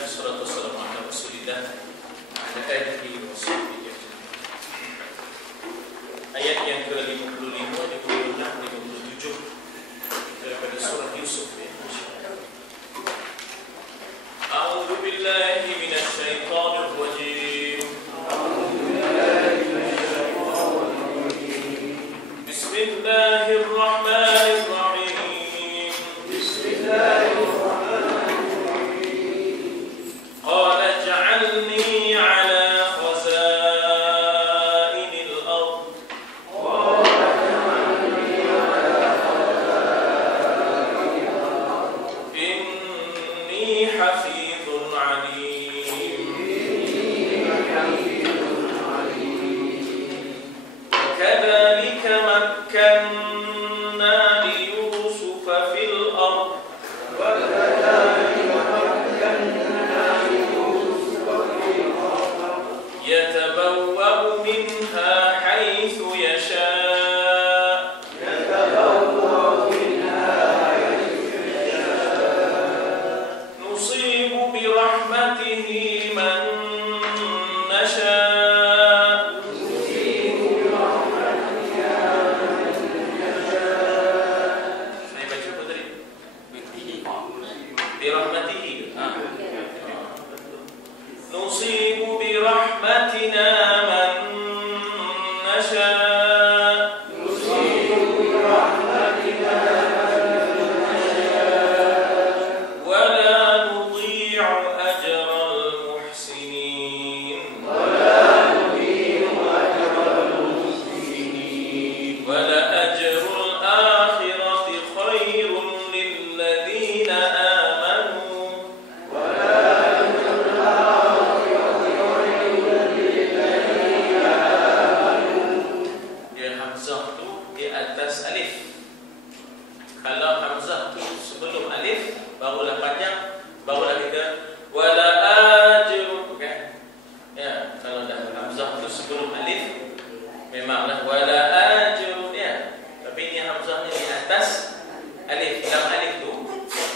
Wassalatu wassalamu ala Rasulillah ala alihi wa sahbihi. Ayat yang ke-55, 56, 57 daripada surah Yusuf ya. A'udzu billahi minasy syaithanir rajim. Bismillahirrahmanirrahim. Qala ij'alni 'ala khaza'inil ardh. Inni hafizun 'alim. Kadzalika makkanna li Yusuf fil ardh. يتبوأ منها حيث يشاء. نصيب برحمته من نشاء. Saya baca apa tadi? Birahmatihi. نصيب برحمتنا من نشاء. ولا نضيع أجر المحسنين. ولأجر الآخرة خير للذين آمنوا. Dia hamzah tu di atas alif. Kalau hamzah tu sebelum alif barulah panjang, barulah kita wala ajru kan. Ya, kalau dah hamzah tu sebelum alif memanglah wala ajru ya. Tapi ini hamzahnya di atas alif, dalam alif tu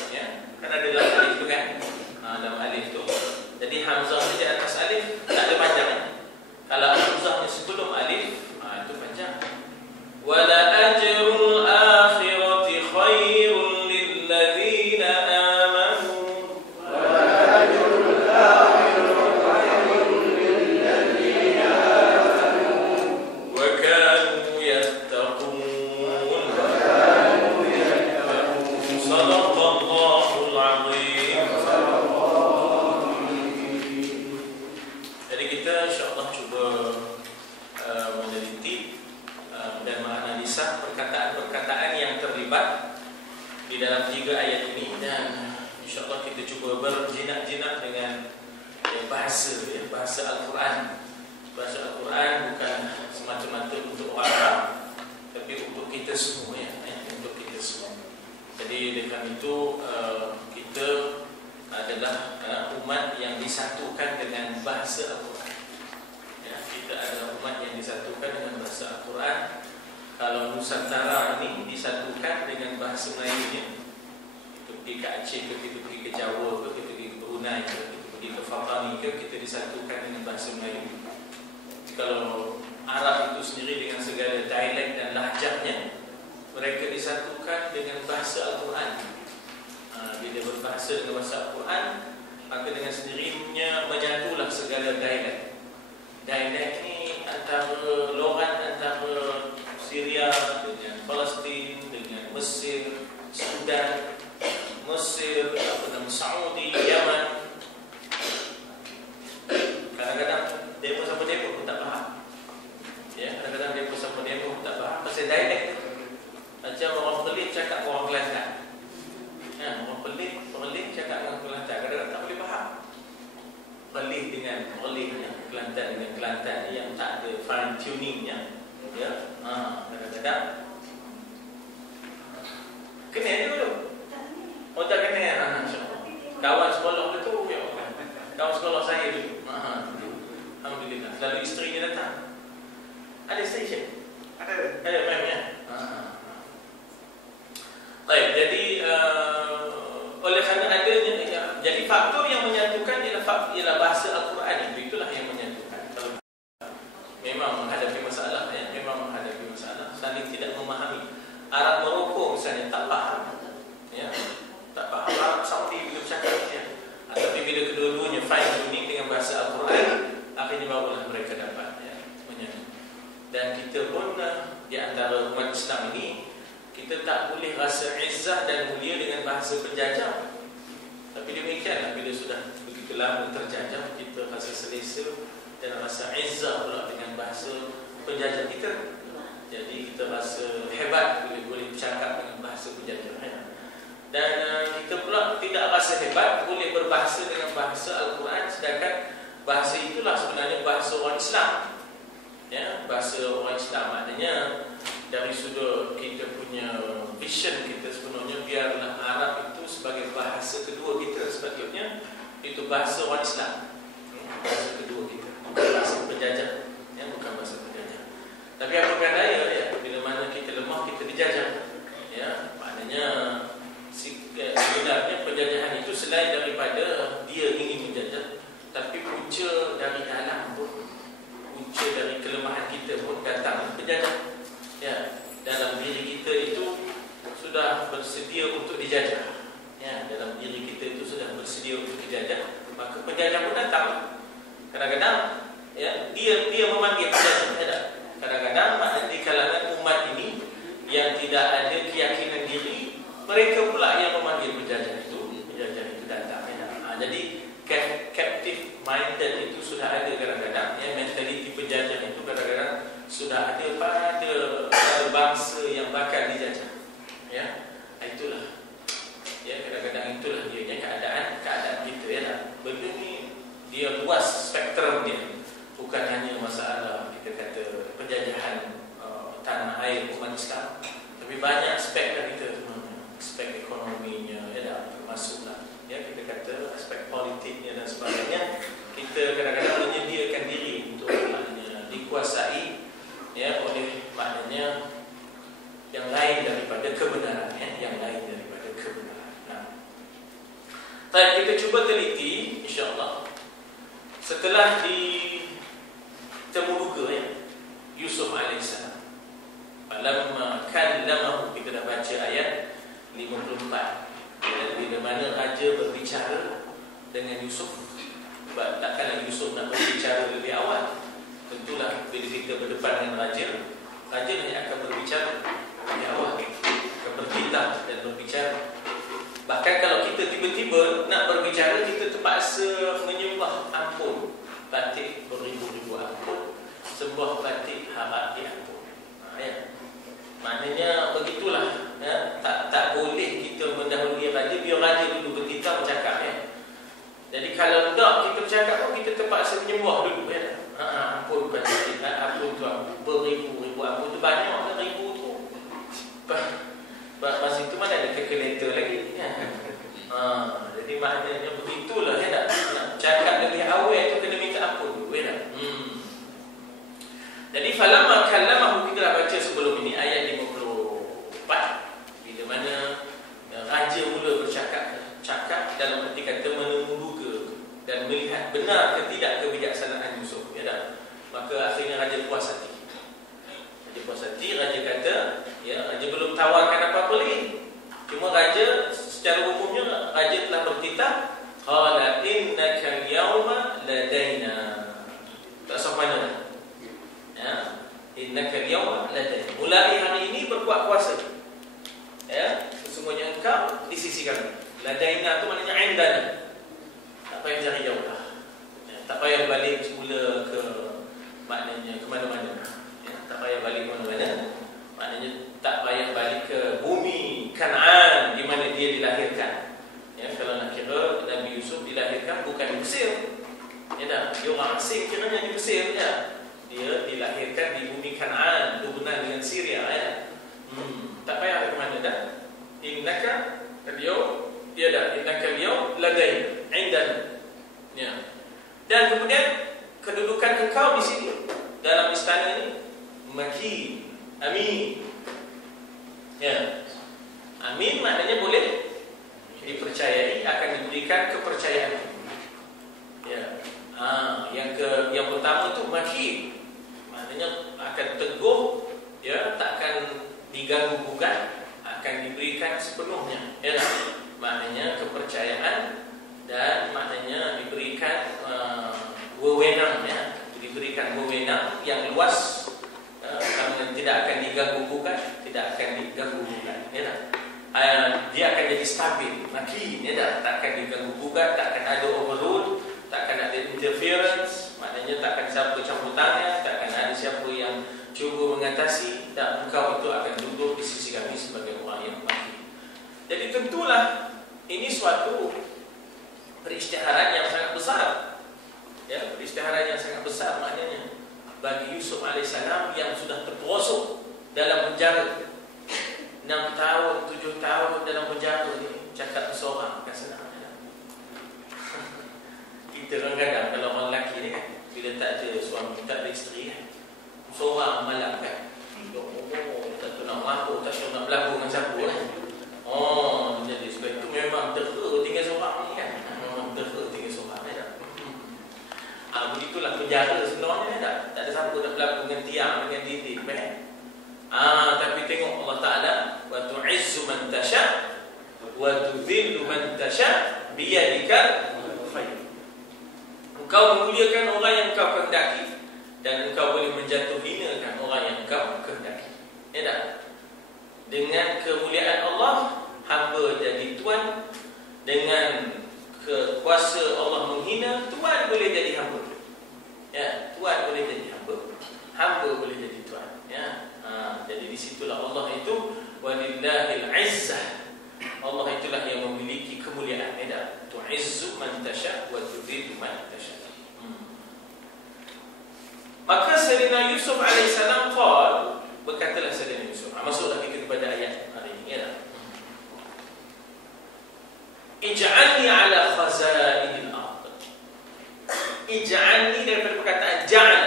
ya. Kan ada dalam alif tu kan? Dalam alif tu. Jadi hamzahnya di atas alif tak ada panjang. Kalau hamzahnya sebelum alif itu panjang. Wala ajrul akhirati khairun lilladzina amanu. Wa kanu yattaqun. Shadaqallahul azim. Jadi kita insya-Allah cuba meneliti dan menganalisa perkataan-perkataan yang terlibat di dalam 3 ayat ini, dan insya-Allah kita cuba berjinak-jinak dengan bahasa Al-Quran. Bahasa Al-Quran bukan semata-mata untuk orang Arab, tapi untuk kita semua ya, untuk kita semua. Jadi dengan itu kita adalah umat yang disatukan dengan bahasa Al-Quran. Ya, kita adalah umat yang disatukan dengan bahasa Al-Quran. Kalau Nusantara ini disatukan dengan bahasa Melayunya, kita pergi ke Aceh ke, kita pergi ke Jawa ke, kita pergi ke Brunei ke, kita pergi ke Fatani ke, kita disatukan dengan bahasa Melayu. Kalau Arab itu sendiri dengan segala dialek dan lahjahnya, mereka disatukan dengan bahasa Al-Quran. Bila berbahasa dengan bahasa Al-Quran, maka dengan sendirinya menyatulah segala dialek. Dialek ini antara logat antara Syria dengan Palestin, dengan Mesir, Sudan, Mesir, Saudi, Yaman. Kadang-kadang depa sama depa pun tak faham. Ya, kadang-kadang depa sama depa pun tak faham pasal dialek. Macam orang Pelik cakap orang Kelantan. Ya, orang Pelik cakap orang Kelantan, kadang-kadang tak boleh faham. Pelik dengan Kelantan dengan Kelantan yang tak ada fine tuningnya. Ya, kadang-kadang kena dia dulu. Oh tak kena. Kawan sekolah tu ya. Kawan sekolah saya dulu. Alhamdulillah. Lalu isterinya datang. Ada station. Ada mem ya. Baik, jadi oleh kerana adanya, jadi faktor yang menyatukan kita tak boleh rasa izzah dan mulia dengan bahasa penjajah. Tapi demikianlah, bila sudah begitu lama terjajah, kita rasa selesa dan rasa izzah pula dengan bahasa penjajah kita. Jadi kita rasa hebat boleh bercakap dengan bahasa penjajah. Dan kita pula tidak rasa hebat boleh berbahasa dengan bahasa Al-Quran, sedangkan bahasa itulah sebenarnya bahasa orang Islam. Ya, bahasa orang Islam maknanya dari sudut kita punya vision kita sebenarnya, biarlah Arab itu sebagai bahasa kedua kita, sepatutnya itu bahasa orang Islam, bahasa kedua kita, bukan bahasa penjajah, ya, bukan bahasa penjajah. Tapi apakah daya, ya, bila mana kita lemah kita dijajah, ya, maknanya sebenarnya penjajahan itu selain daripada dia ingin menjajah, tapi punca dari dalam pun, punca dari kelemahan kita pun datang penjajah. Ya, dalam diri kita itu sudah bersedia untuk dijajah. Ya, dalam diri kita itu sudah bersedia untuk dijajah, maka penjajah pun datang. Kadang-kadang, ya, dia memanggil penjajah. Ya, kadang-kadang maknanya di kalangan umat ini yang tidak ada keyakinan diri, mereka pula yang memanggil penjajah itu datang. Ya. Jadi captive minded itu sudah ada kadang-kadang, ya, mentaliti penjajah itu kadang-kadang sudah ada pada bangsa yang bakal dijajah. Ya, itulah. Ya, kadang-kadang itulah dia keadaan kita, ya. Benda ni dia luas spektrum dia. Bukan hanya masalah kita kata penjajahan tanah air umat Islam, tapi banyak aspek dari kita sebenarnya. Aspek ekonominya, ya, termasuklah, ya, kita kata aspek politiknya dan sebagainya. Kita kadang-kadang menyediakan diri untuk maknanya dikuasai, ya, oleh maknanya yang lain daripada kebenaran, ya, yang lain daripada kebenaran. Nah, kita cuba teliti, insya-Allah, setelah ditemuduga, ya, Yusuf alaihissalam, falamma kallamahu, kita dah baca ayat 54, dan bila mana raja berbicara dengan Yusuf. Sebab takkanlah Yusuf nak berbicara lebih awal. Tentulah bila kita berdepan dengan raja yang akan berbicara lebih awal, akan berkitab dan berbicara. Bahkan kalau kita tiba-tiba nak berbicara, kita terpaksa menyembah ampun, batik beribu-ribu ampun, sembah batik harap diampun. Ya. Maknanya begitulah, ya. Tak boleh kita mendahului raja, biar raja dulu berkitab bercakap, ya. Jadi kalau tak kita bercakap pun, kita terpaksa menyembah dulu, ya. Ampun bukan batik, ampun tu beribu-ribu ampun tu, banyak kan ribu tu. Masa itu mana ada kalkulator lagi, ya. Jadi maknanya begitulah, ya, nak cakap lebih awal tu kena minta ampun dulu, ya. Jadi falamma kallamahu, kita dah baca sebelum ini ayat 54, bila mana raja mula bercakap dalam arti kata menduga dan melihat benar ke tidak kebijaksanaan Yusuf, ya dah. Maka akhirnya raja puas hati. Raja kata, ya, raja belum tawarkan apa-apa lagi. Cuma raja secara umumnya raja telah berkitab, qala innaka al-yawma ladaina. Tak sopan dah. Ya, innaka al-yawma ladaina. Mulai hari ini berkuat kuasa. Ya, sesungguhnya engkau di sisi kami. Ladaina tu maknanya indana. Tak payah cari jauh lah. Ya, tak payah balik semula ke maknanya ke mana-mana. Ya, tak payah balik ke mana-mana. Maknanya tak payah balik ke bumi Kanaan di mana dia dilahirkan. Ya, kalau nak kira Nabi Yusuf dilahirkan bukan di Mesir. Ya dah, dia orang asing kiranya di Mesir, ya. Dia dilahirkan di bumi Kanaan, hubungan dengan Syria, ya. Tak payah ke mana dah. Innaka al-yawm, dia dah, innaka al-yawm ladaina, indana. Ya. Dan kemudian kedudukan engkau di sini dalam istana ini makin, amin. Ya. Amin maknanya boleh dipercayai, akan diberikan kepercayaan. Ya. Yang pertama itu makin, maknanya akan teguh, ya, takkan diganggu gugat, akan diberikan sepenuhnya, ya. Maknanya kepercayaan dan maknanya diberikan wewenang, ya, diberikan wewenang yang luas, karena tidak akan diganggu gugat, tidak akan diganggu gugat. clean, ya dah, takkan diganggu gugat, takkan ada overrule, takkan ada interference, maknanya takkan siapa campur tangan, takkan ada siapa yang cuba mengatasi, dan engkau itu akan duduk di sisi kami sebagai orang yang baik. Jadi tentulah ini suatu peristiharan yang sangat besar, ya, peristiharan yang sangat besar maknanya bagi Yusuf alaihissalam yang sudah terperosok dalam penjara 6 tahun, 7 tahun dalam penjara ni, cakap seorang kan senang. Kita kadang-kadang kalau orang lelaki ni kan, bila tak ada suami, tak ada isteri kan, seorang malam kan, tak tahu nak melaku, tak tahu nak berlaku dengan siapa kan. Jadi sebab itu memang terha tinggal seorang ni kan, memang terha tinggal seorang kan. Begitulah penjara sebenarnya kan, tak ada siapa nak berlaku dengan tiang, dengan dinding kan. Tapi tengok Allah Ta'ala, wa tu'izzu man tasha wa tudhillu man tasha biyadikal khair. Engkau memuliakan orang yang engkau kehendaki, dan engkau boleh menjatuhhinakan orang yang engkau kehendaki. Ya tak? Dengan kemuliaan Allah, hamba jadi tuan. Dengan kuasa Allah menghina, tuan boleh jadi hamba. Ya, tuan boleh jadi hamba, hamba boleh jadi tuan. Ya. Jadi di situlah Allah itu walillahil izzah. Allah itulah yang memiliki kemuliaan. Ya, tu'izzu man tasha wa tudhillu man tasha. Maka Sayyidina Yusuf alaihissalam berkatalah Sayyidina Yusuf. Masuklah kita kepada ayat hari ini. Ya. Ij'alni ala khazainil ard. Ij'alni daripada perkataan ja'al.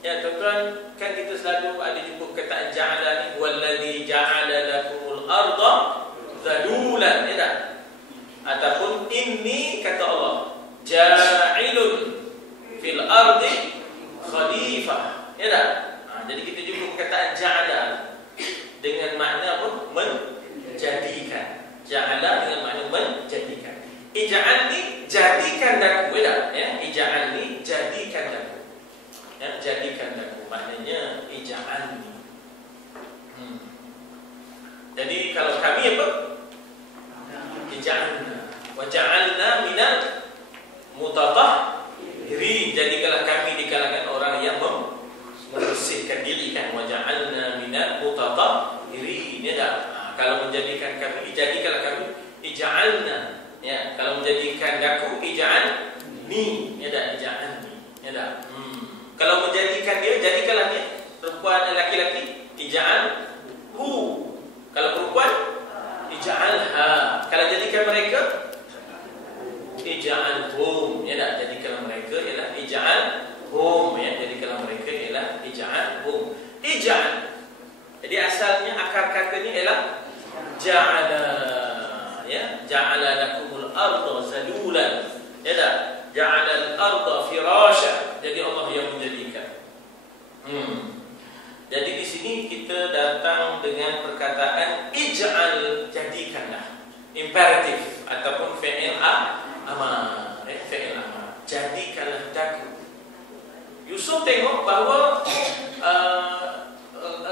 Ya tuan-tuan, kan kita selalu ada jumpa perkataan ja'ala ni, wallazi ja'ala lakumul arda zalulan, ya tak? Ataupun inni, kata Allah, ja'ilun fil ardi khalifah, ya tak? Jadi kita jumpa perkataan ja'ala dengan makna apa? Menjadikan. Ja'ala dengan makna menjadikan. Ij'alni, jadikan daku, ya tak? Ya, ij'alni, jadikan daku. Ya, jadikan daku, maknanya ij'alni. Jadi kalau kami apa? Ij'alna wa ja'alna minal mutatahhirin. Jadi kalau kami di kalangan orang yang membersihkan diri kan, wa ja'alna minal mutatahhirin. Ya tak? Kalau menjadikan kami, jadikanlah kami ij'alna. Ya, kalau menjadikan daku ij'alni. Ya tak? Ij'alni. Ya tak? Kalau menjadikan dia, jadikanlah dia perempuan dan laki-laki, ij'alhu. Kalau perempuan, ij'alha. Kalau jadikan mereka, ij'alhum. Ya tak? Jadikanlah mereka ialah ij'alhum. Ya, jadikanlah mereka ialah ij'alhum. Ij'al. Jadi asalnya akar katanya ialah ja'ala. Ya, ja'ala lakumul arda zalulan. Ya tak? Ja'ala al-arda firasha. Jadi Allah yang menjadikan. Jadi di sini kita datang dengan perkataan ij'al, jadikanlah. Imperatif ataupun fi'il amar. Fi'il amar. Jadikanlah daku. Yusuf tengok bahawa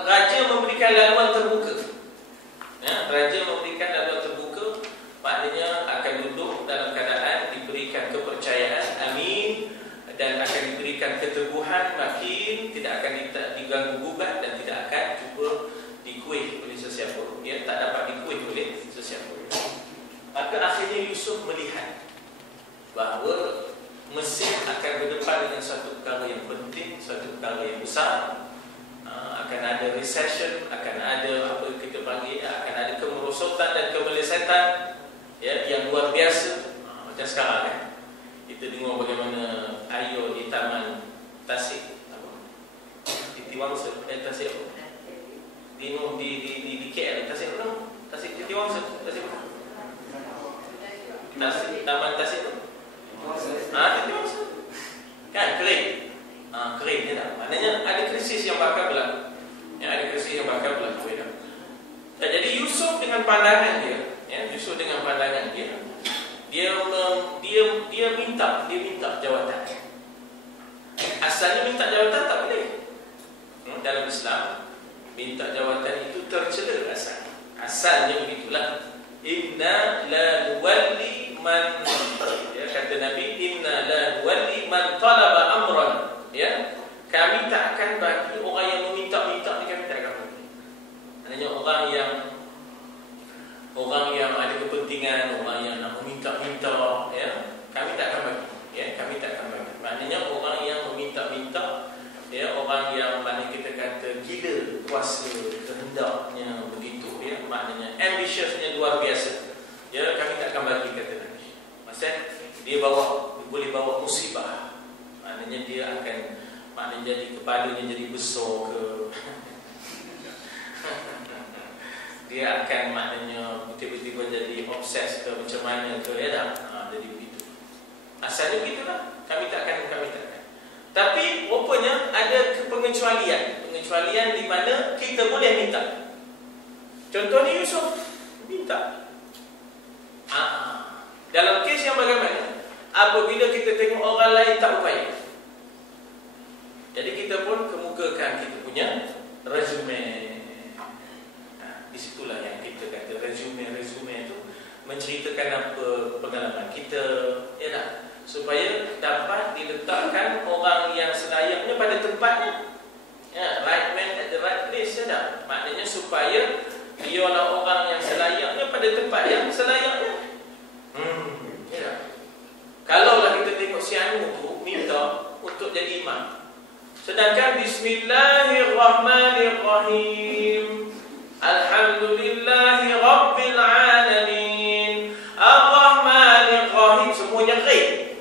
raja memberikan laluan terbuka. Ya, raja memberikan laluan terbuka, maknanya akan duduk dalam keadaan diberikan kepercayaan, amin, dan akan diberikan keteguhan, makin tidak akan diganggu gugat dan tidak akan cuba dikuih oleh sesiapa. Dia tak dapat dikuih oleh sesiapa. Maka akhirnya Yusuf melihat bahawa Mesir akan berdepan dengan satu perkara yang penting, satu perkara yang besar. Akan ada recession, akan ada apa kita panggil, akan ada kemerosotan dan kemelesetan, ya, yang luar biasa. Macam sekarang kan, kita dengar bagaimana air di Taman Tasik, di Tiwangsa, Tasik apa? Di KL, Tasik apa? Tasik di Tiwangsa, Tasik apa? Taman Tasik apa? Di Tiwangsa. Kan kering. Kering dia tak. Maknanya ada krisis yang bakal berlaku. Ya, ada krisis yang bakal berlaku. Jadi Yusuf dengan pandangan dia, ya, Yusuf dengan pandangan dia, dia minta jawatan. Asalnya minta jawatan tak boleh. Dalam Islam, minta jawatan itu tercela asalnya begitulah. Inna la nuwalli man, ya, kata Nabi, inna la nuwalli man talaba amran, ya, kami tak akan bagi orang yang meminta-minta ni, kami tak akan bagi. Maknanya orang yang ada kepentingan, orang yang nak meminta-minta, ya, kami tak akan bagi, ya, kami tak akan bagi. Maknanya orang yang meminta-minta, ya, orang yang mana kita kata gila kuasa, kehendaknya begitu, ya, maknanya ambitiousnya luar biasa, ya, kami tak akan bagi, kata Nabi. Maksud dia boleh bawa musibah, maknanya dia akan, maknanya jadi kepalanya jadi besar ke dia akan, maknanya tiba-tiba jadi obses ke macam mana ke, ya tak? Jadi begitu. Asalnya begitulah. Kami tak akan. Tapi rupanya ada pengecualian di mana kita boleh minta. Contohnya Yusuf minta. Dalam kes yang bagaimana? Apabila kita tengok orang lain tak upaya, jadi kita pun kemukakan kita punya resume. Disitulah yang kita kata resume itu menceritakan apa pengalaman kita, ya tak? Supaya dapat diletakkan orang yang selayaknya pada tempatnya, ya, right man at the right place, ya tak? Maknanya supaya dialah orang yang selayaknya pada tempat yang selayaknya. Ya tak? Kalaulah kita tengok si Anu tu minta untuk jadi imam, sedangkan Bismillahirrahmanirrahim, Alhamdulillahi Rabbil Alamin, Ar-Rahmanir-Rahim, semuanya ghaib.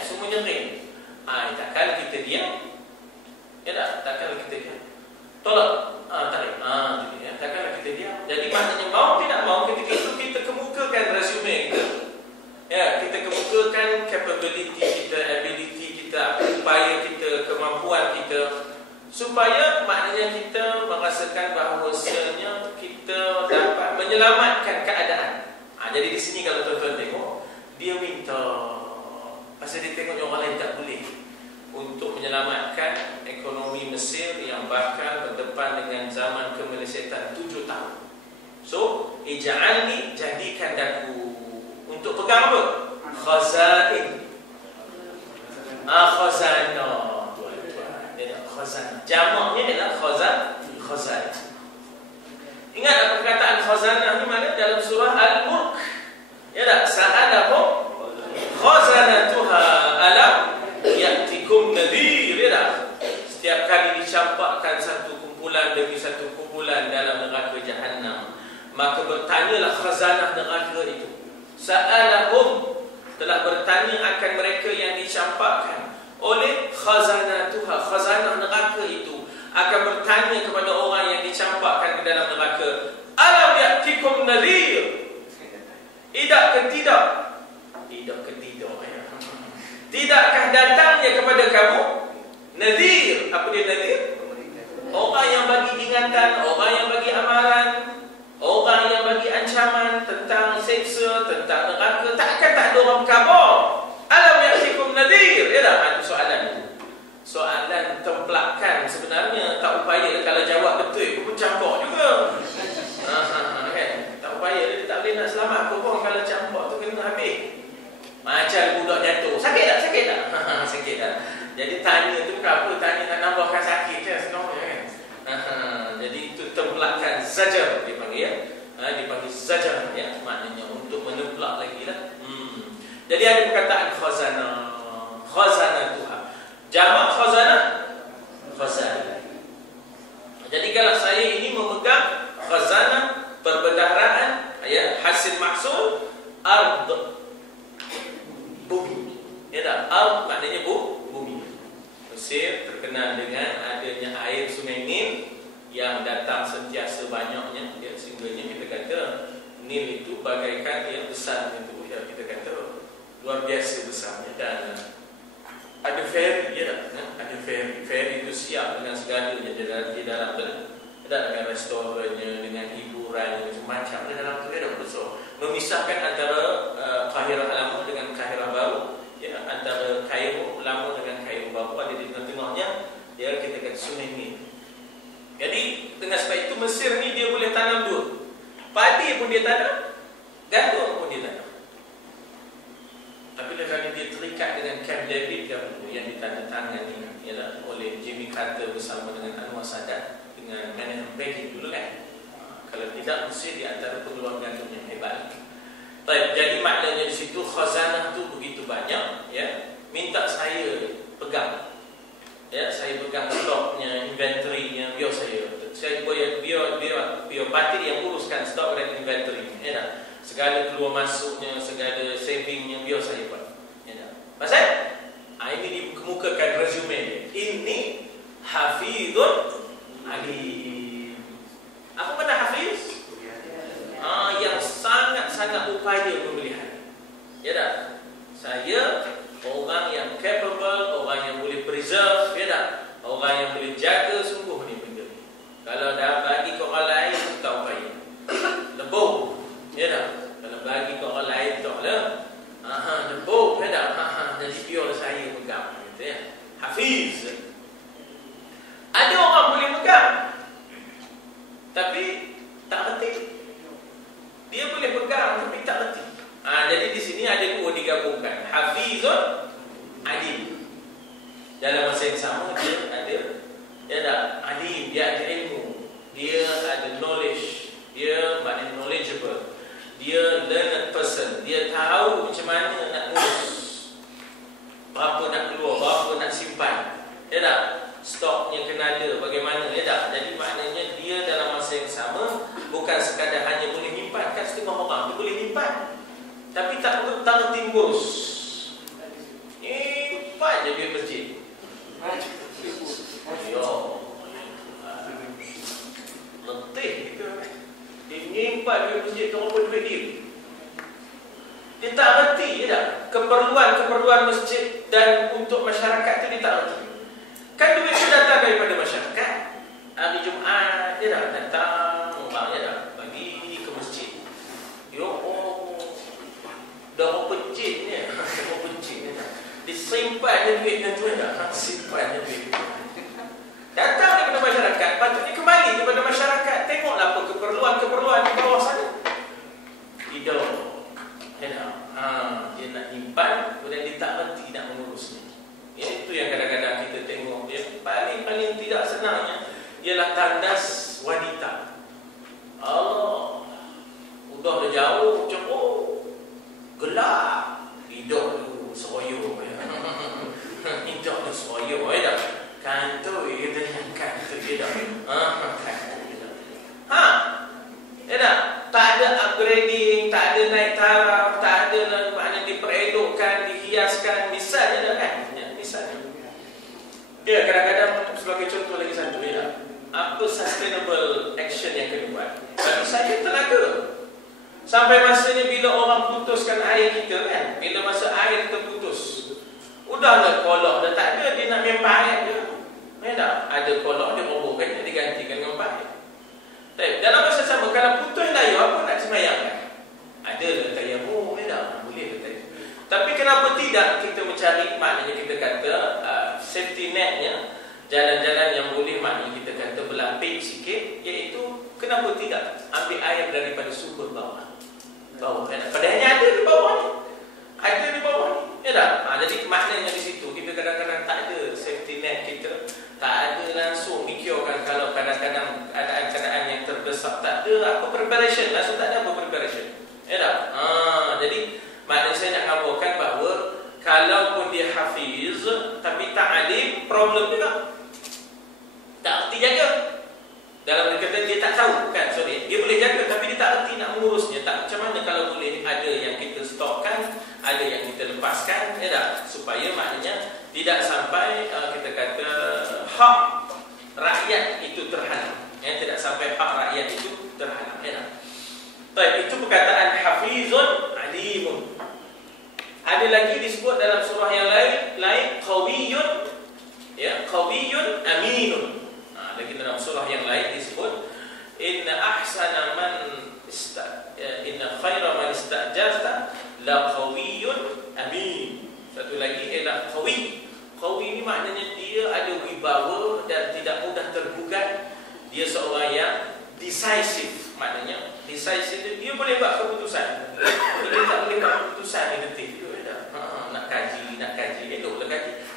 Semuanya ghaib. Takkan kita diam, ya tak? Takkan kita diam. Tolak. Tarik. Ya, takkan kita diam. Jadi maknanya mau tidak mau ketika itu kita kemukakan resume kita. Ya, kita kemukakan capability kita, ability kita, upaya kita, kemampuan kita, supaya maknanya kita merasakan bahawasanya kita dapat menyelamatkan keadaan. Jadi di sini kalau tuan-tuan tengok, dia minta pasal dia tengok yang orang lain tak boleh untuk menyelamatkan ekonomi Mesir yang bakal berdepan dengan zaman kemelesetan 7 tahun. So, ij'alni, jadikan daku untuk pegang apa? Khazain. Khazanah. Khazanah. Jamaknya adalah khazan. Ingat apa perkataan khazanah ni mana? Dalam surah Al-Mulk. Ya tak? Sa'alahum khazanatuha alam ya'tikum nadhir, ya tak? Setiap kali dicampakkan satu kumpulan demi satu kumpulan dalam neraka Jahannam, maka bertanyalah khazanah neraka itu. Sa'alahum, telah bertanya akan mereka yang dicampakkan oleh khazanatuha, khazanah neraka itu akan bertanya kepada orang yang dicampakkan ke dalam neraka, alam ya'tikum nadhir, idak ke tidak? Tidakkah datangnya kepada kamu nadhir? Apa dia nadhir? Orang yang bagi ingatan, orang yang bagi amaran, orang yang bagi ancaman tentang seksa, tentang neraka. Tak ada orang berkhabar. Alam ya'tikum nadhir, ya tak? Itu soalan templakan. Sebenarnya tak upaya. Kalau jawab betul pun campur juga. Kan? Tak upaya. Dia tak boleh nak selamat pun kalau campur tu kena habis. Macam budak jatuh. Sakit tak? Sakit tak? Jadi tanya tu apa? Tanya nak nambahkan sakit je sebenarnya, kan? Jadi itu templakan zajar dipanggil, ya. Dipanggil zajar, ya. Maknanya untuk menemplak lagi lah. Jadi ada perkataan khazanah. Khazanah Tuhan. Jamak khazanah. Jadi kalau saya ini memegang khazanah, perbendaharaan, ya, hasil mahsul, ard, bumi. Ya tak? Ard maknanya bumi. Mesir terkenal dengan adanya air sungai Nil yang datang sentiasa banyaknya, ya, sehingganya kita kata Nil itu bagaikan yang besar itu, ya, kita kata luar biasa besarnya. Dan ada ferry, ya tak? Ada ferry itu siap dengan segalanya di dalam dengan restorannya, dengan hiburannya, macam-macam di dalam tu, ya, besar. Memisahkan antara Kahirah lama dengan Kahirah baru, ya, antara Kairo lama dengan Kairo baru, ada di tengah-tengahnya, ya, kita kata sungai Nil. Jadi dengan sebab itu Mesir ni dia boleh tanam dua. Pada pun dia tak ada, gantung pun dia tak ada. Tapi kalau dia terikat dengan Camp David yang ditandatangani ialah oleh Jimmy Carter bersama dengan Anwar Sadat dengan Menachem Begin dulu kan. Kalau tidak, mesti di antara peluang gantung yang hebat. Jadi maknanya di situ khazanah tu begitu banyak, ya. Minta saya pegang, ya, saya pegang stoknya, inventory-nya, biar biar parti yang uruskan stok dan inventory, ya. Segala keluar masuknya, segala savingnya, biar saya buat, ya. Pasal ini dikemukakan resume dia. Ini hafizun alim. Apa makna hafiz? Yang sangat-sangat upaya memelihara. Ya tak? Saya orang yang capable, orang yang boleh preserve, ya tak? Orang yang boleh jaga sungguh ni benda. Kalau dah bagi ke orang lain, tak upaya. Lebur, ya tak? Kalau bagi ke orang lain, taklah. Lebur, ya tak? Jadi biar saya pegang, gitu ya. Hafiz. Ada orang boleh pegang, tapi tak reti. Dia boleh pegang tapi tak reti. Jadi di sini ada dua digabungkan, hafizun alim. Dalam masa yang sama dia ada, dia ada alim, dia ada ilmu, dia ada knowledge, dia maknanya knowledgeable, dia learned person, dia tahu macam mana nak urus, berapa nak keluar, berapa nak simpan, ya tak? Stoknya kena ada bagaimana, ya tak? Jadi maknanya dia dalam masa yang sama bukan sekadar hanya boleh nyimpan. Kan setengah orang dia boleh nyimpan, tapi tak reti ngurus. Nyimpan je duit masjid. Letih kita. Dia nyimpan duit masjid, terapa duit dia. Dia tak reti, ya tak? Keperluan masjid dan untuk masyarakat tu dia tak reti. Kan duit itu datang daripada masyarakat. Hari Jumaat dia dah datang, orang dia dah bagi ke masjid. Dah open chain ni, open chain ni. Disimpan je duit dan tu dah simpan je duit. Datang daripada masyarakat, patutnya kembali kepada masyarakat. Tengoklah apa keperluan di bawah sana. Tidak. Dia nak nyimpan, kemudian dia tak reti nak mengurusnya. Itu yang kadang-kadang kita tengok dia paling tidak senangnya ialah tandas wanita. Allah, udah jauh macam gelap, hidup tu seroyo, hidup tu seroyo, dah kantoi kita nyankan tu dia dah, tak ada upgrading, tak ada naik taraf, tak ada makna diperelokkan, dihiaskan, misalnya dah kan. Ya, kadang-kadang sebagai contoh lagi satu, ya, apa sustainable action yang kena buat? Bagi saya tenaga. Sampai masanya bila orang putuskan air kita kan, bila masa air terputus, udahlah kolok dah tak ada, dia nak main paip je. Tak? Ada kolok dia robohkan, dia digantikan dengan paip. Dalam masa sama, kalau putus layu, apa nak semayangkan? Ada lah tayamum, tak? Boleh lah. Tapi kenapa tidak kita mencari, maknanya kita kata safety netnya, jalan-jalan yang boleh maknanya kita kata berlapik sikit, iaitu kenapa tidak ambil air daripada sumber bawah. Padahal ada di bawah ni. Ada di bawah ni. Ya tak? Jadi maknanya di situ kita kadang-kadang tak ada safety net kita, tak ada langsung mikirkan kalau kadang-kadang keadaan-keadaan yang terdesak, tak ada apa preparation, langsung tak ada apa preparation. Ya tak? Jadi maknanya saya nak ngabarkan bahawa kalaupun dia hafiz tapi tak alim, problem juga. Tak erti jaga. Dalam kata dia tak tahu kan, dia boleh jaga tapi dia tak erti nak mengurusnya. Tak macam mana kalau boleh ada yang kita stokkan, ada yang kita lepaskan, ya tak? Supaya maknanya tidak sampai kita kata hak rakyat itu terhalang. Ya, tidak sampai hak rakyat itu terhalang, ya tak? Baik, itu perkataan hafizun alimun. Ada lagi disebut dalam surah yang lain qawiyun, ya, qawiyun aminun. Lagi dalam surah yang lain disebut inna khaira man istajazta la qawiyun amin. Satu lagi ialah qawi. Qawi ini maknanya dia ada wibawa dan tidak mudah tergugat. Dia seorang yang decisive, maknanya decisive dia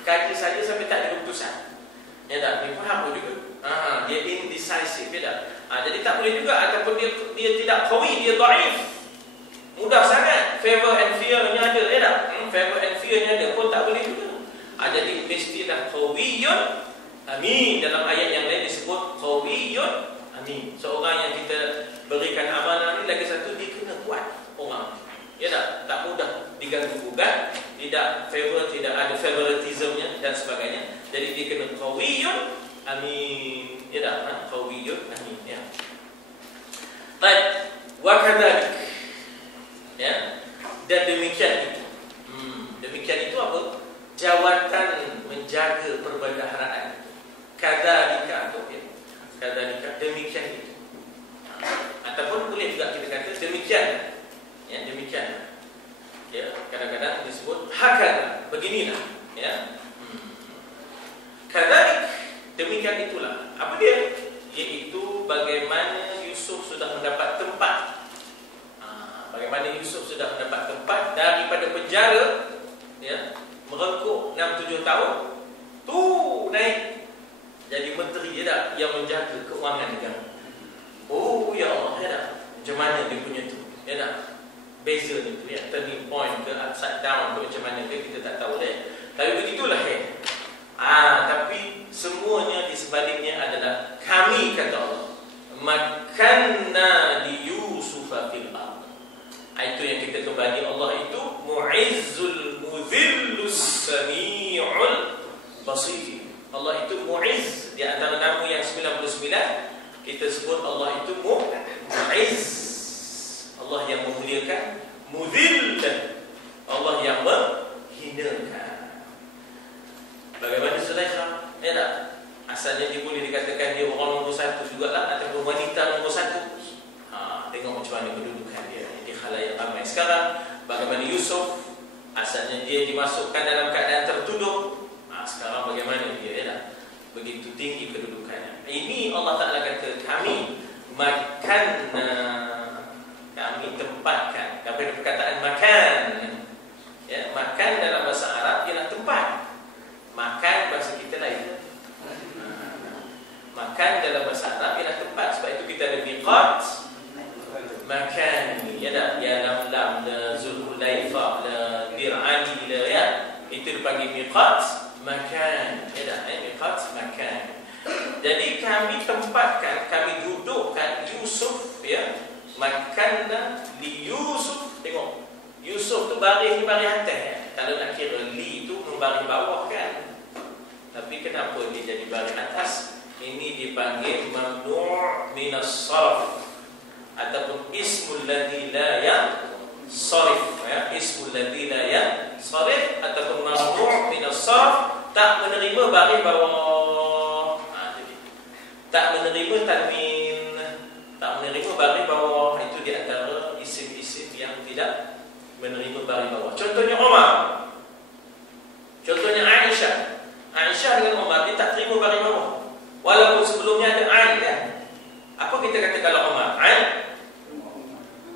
kaji saja sampai tak ada keputusan. Ya tak? Dia faham juga. Dia indecisive, ya tak? Jadi tak boleh juga. Ataupun dia tidak qawi, dia dhaif. Mudah sangat. Favor and fear-nya ada, ya tak? Favor and fear-nya ada pun tak boleh juga. Jadi mestilah qawiyun amin. Dalam ayat yang lain disebut qawiyun amin. Seorang yang kita berikan amanah ni, lagi satu, dia kena kuat orang. Ya tak? Tak mudah diganggu-gugat, tidak favor, tidak ada favoritismnya dan sebagainya. Jadi dia kena qawiyun amin. Ya tak? Qawiyun amin. Ya. Baik. Wa kadzalik. Ya. Dan demikian itu. Demikian itu apa? Jawatan menjaga perbendaharaan. Kadzalika tu, ya. Kadzalika, demikian itu. Ataupun boleh juga kita kata demikian. Ya, demikian. Ya, kadang-kadang disebut hakadha, beginilah, ya. Kadzalik, demikian itulah. Apa dia? Yaitu bagaimana Yusuf sudah mendapat tempat. Bagaimana Yusuf sudah mendapat tempat daripada penjara, ya, merengkuk 6-7 tahun, tu naik jadi menteri, ya tak, yang menjaga keuangan negara. Oh ya Allah, ya tak, macam mana dia punya tu, ya tak, beza ni tu, ya, turning point ke upside down ke macam mana ke, kita tak tahu deh. Tapi begitulah, ya. Tapi semuanya di sebaliknya adalah kami, kata Allah, makanna li Yusufa fil ardh. Itu yang kita kembali, Allah itu Mu'izzul Mudhillus Sami'ul Basir. Allah itu Mu'izz. Di antara nama yang 99, kita sebut Allah itu Mu'izz. Allah yang memuliakan. Mudhill, Allah yang menghinakan. Bagaimana Sulaikha? Ya tak? Asalnya dia boleh dikatakan dia orang nombor 1 jugalah, ataupun wanita nombor 1. Tengok macam mana kedudukan dia di khalayak ramai. Sekarang bagaimana Yusuf, asalnya dia dimasukkan dalam keadaan tertuduh. Sekarang bagaimana dia, ya, begitu tinggi kedudukannya. Ini Allah Ta'ala kata kami makanna, kami tempatkan. Daripada perkataan makan, ya, makan dalam bahasa Arab ialah tempat. Makan bahasa kita lain. Makan dalam bahasa Arab ialah tempat. Sebab itu kita ada miqat makan, ya dah, ya lam la Zulhulaifa la Dir'ani la, ya, itu dipanggil miqat makan, ya dah, miqat makan. Jadi kami tempatkan, kami dudukkan Yusuf, ya, makanna li Yusuf. Tengok, Yusuf tu baris ni baris atas, ya. Kalau nak kira li tu membaris bawah kan. Tapi kenapa dia jadi baris atas? Ini dipanggil mamnu' minas sarf, ataupun ismul ladzi la yansarif, ya, ismul ladzi la yansarif, ataupun mamnu' minas sarf, tak menerima baris bawah. Jadi tak menerima tanwin, tak menerima baris bawah. Itu di antara isim-isim yang tidak menerima baris bawah. Contohnya Umar, contohnya Aisyah. Aisyah dengan Umar, dia tak terima baris bawah, walaupun sebelumnya ada ain, kan. Apa kita kata kalau Umar? Ain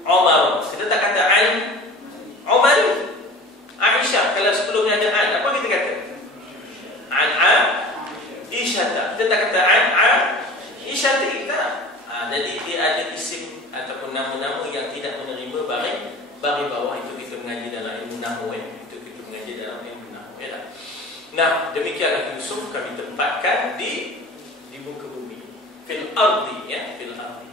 Umar. Kita tak kata ain Umar. Aisyah, kalau sebelumnya ada ain, apa kita kata? An Aisyah. Kita tak kata an Aisyah, kita. Jadi dia ada isim ataupun nama-nama yang tidak menerima baris bawah. Itu kita mengaji dalam ilmu nahwu, itu kita mengaji dalam ilmu nahwu, ya. Nah, demikianlah Yusuf kami tempatkan di muka bumi, fil ardi, ya, fil ardi.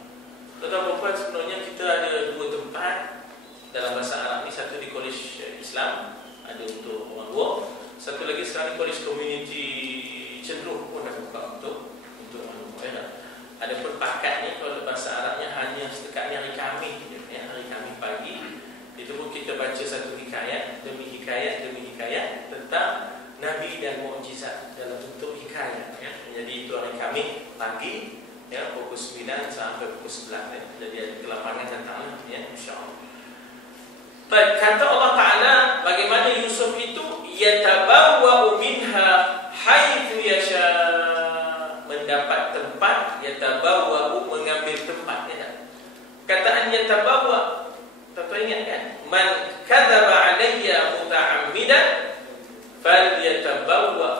Tuan-tuan, sebenarnya kita ada 2 tempat dalam bahasa Arab ni. Satu di College Islam, ada untuk orang luar. Satu lagi sekarang di College Community Cenderuh pun dah buka untuk orang luar, ya. Ada pun pakat ni, kalau bahasa Arabnya hanya setekatnya hari Khamis, ya, hari Khamis pagi. Itu pun kita baca satu hikayat demi hikayat demi hikayat tentang Nabi dan mukjizat dalam bentuk hikayat, ya. Jadi itu hari Khamis pagi, ya, pukul 9 sampai pukul 11, ya. Jadi ada kelapangan datang, ya, insya-Allah. Baik, kata Allah Ta'ala bagaimana Yusuf itu yatabawwa'u minha haitsu yasha, mendapat tempat, yatabawwa'u, mengambil tempat, ya. Kataan yatabawwa, tuan-tuan ingat kan? Man kadzaba 'alayya muta'ammidan falyatabawwa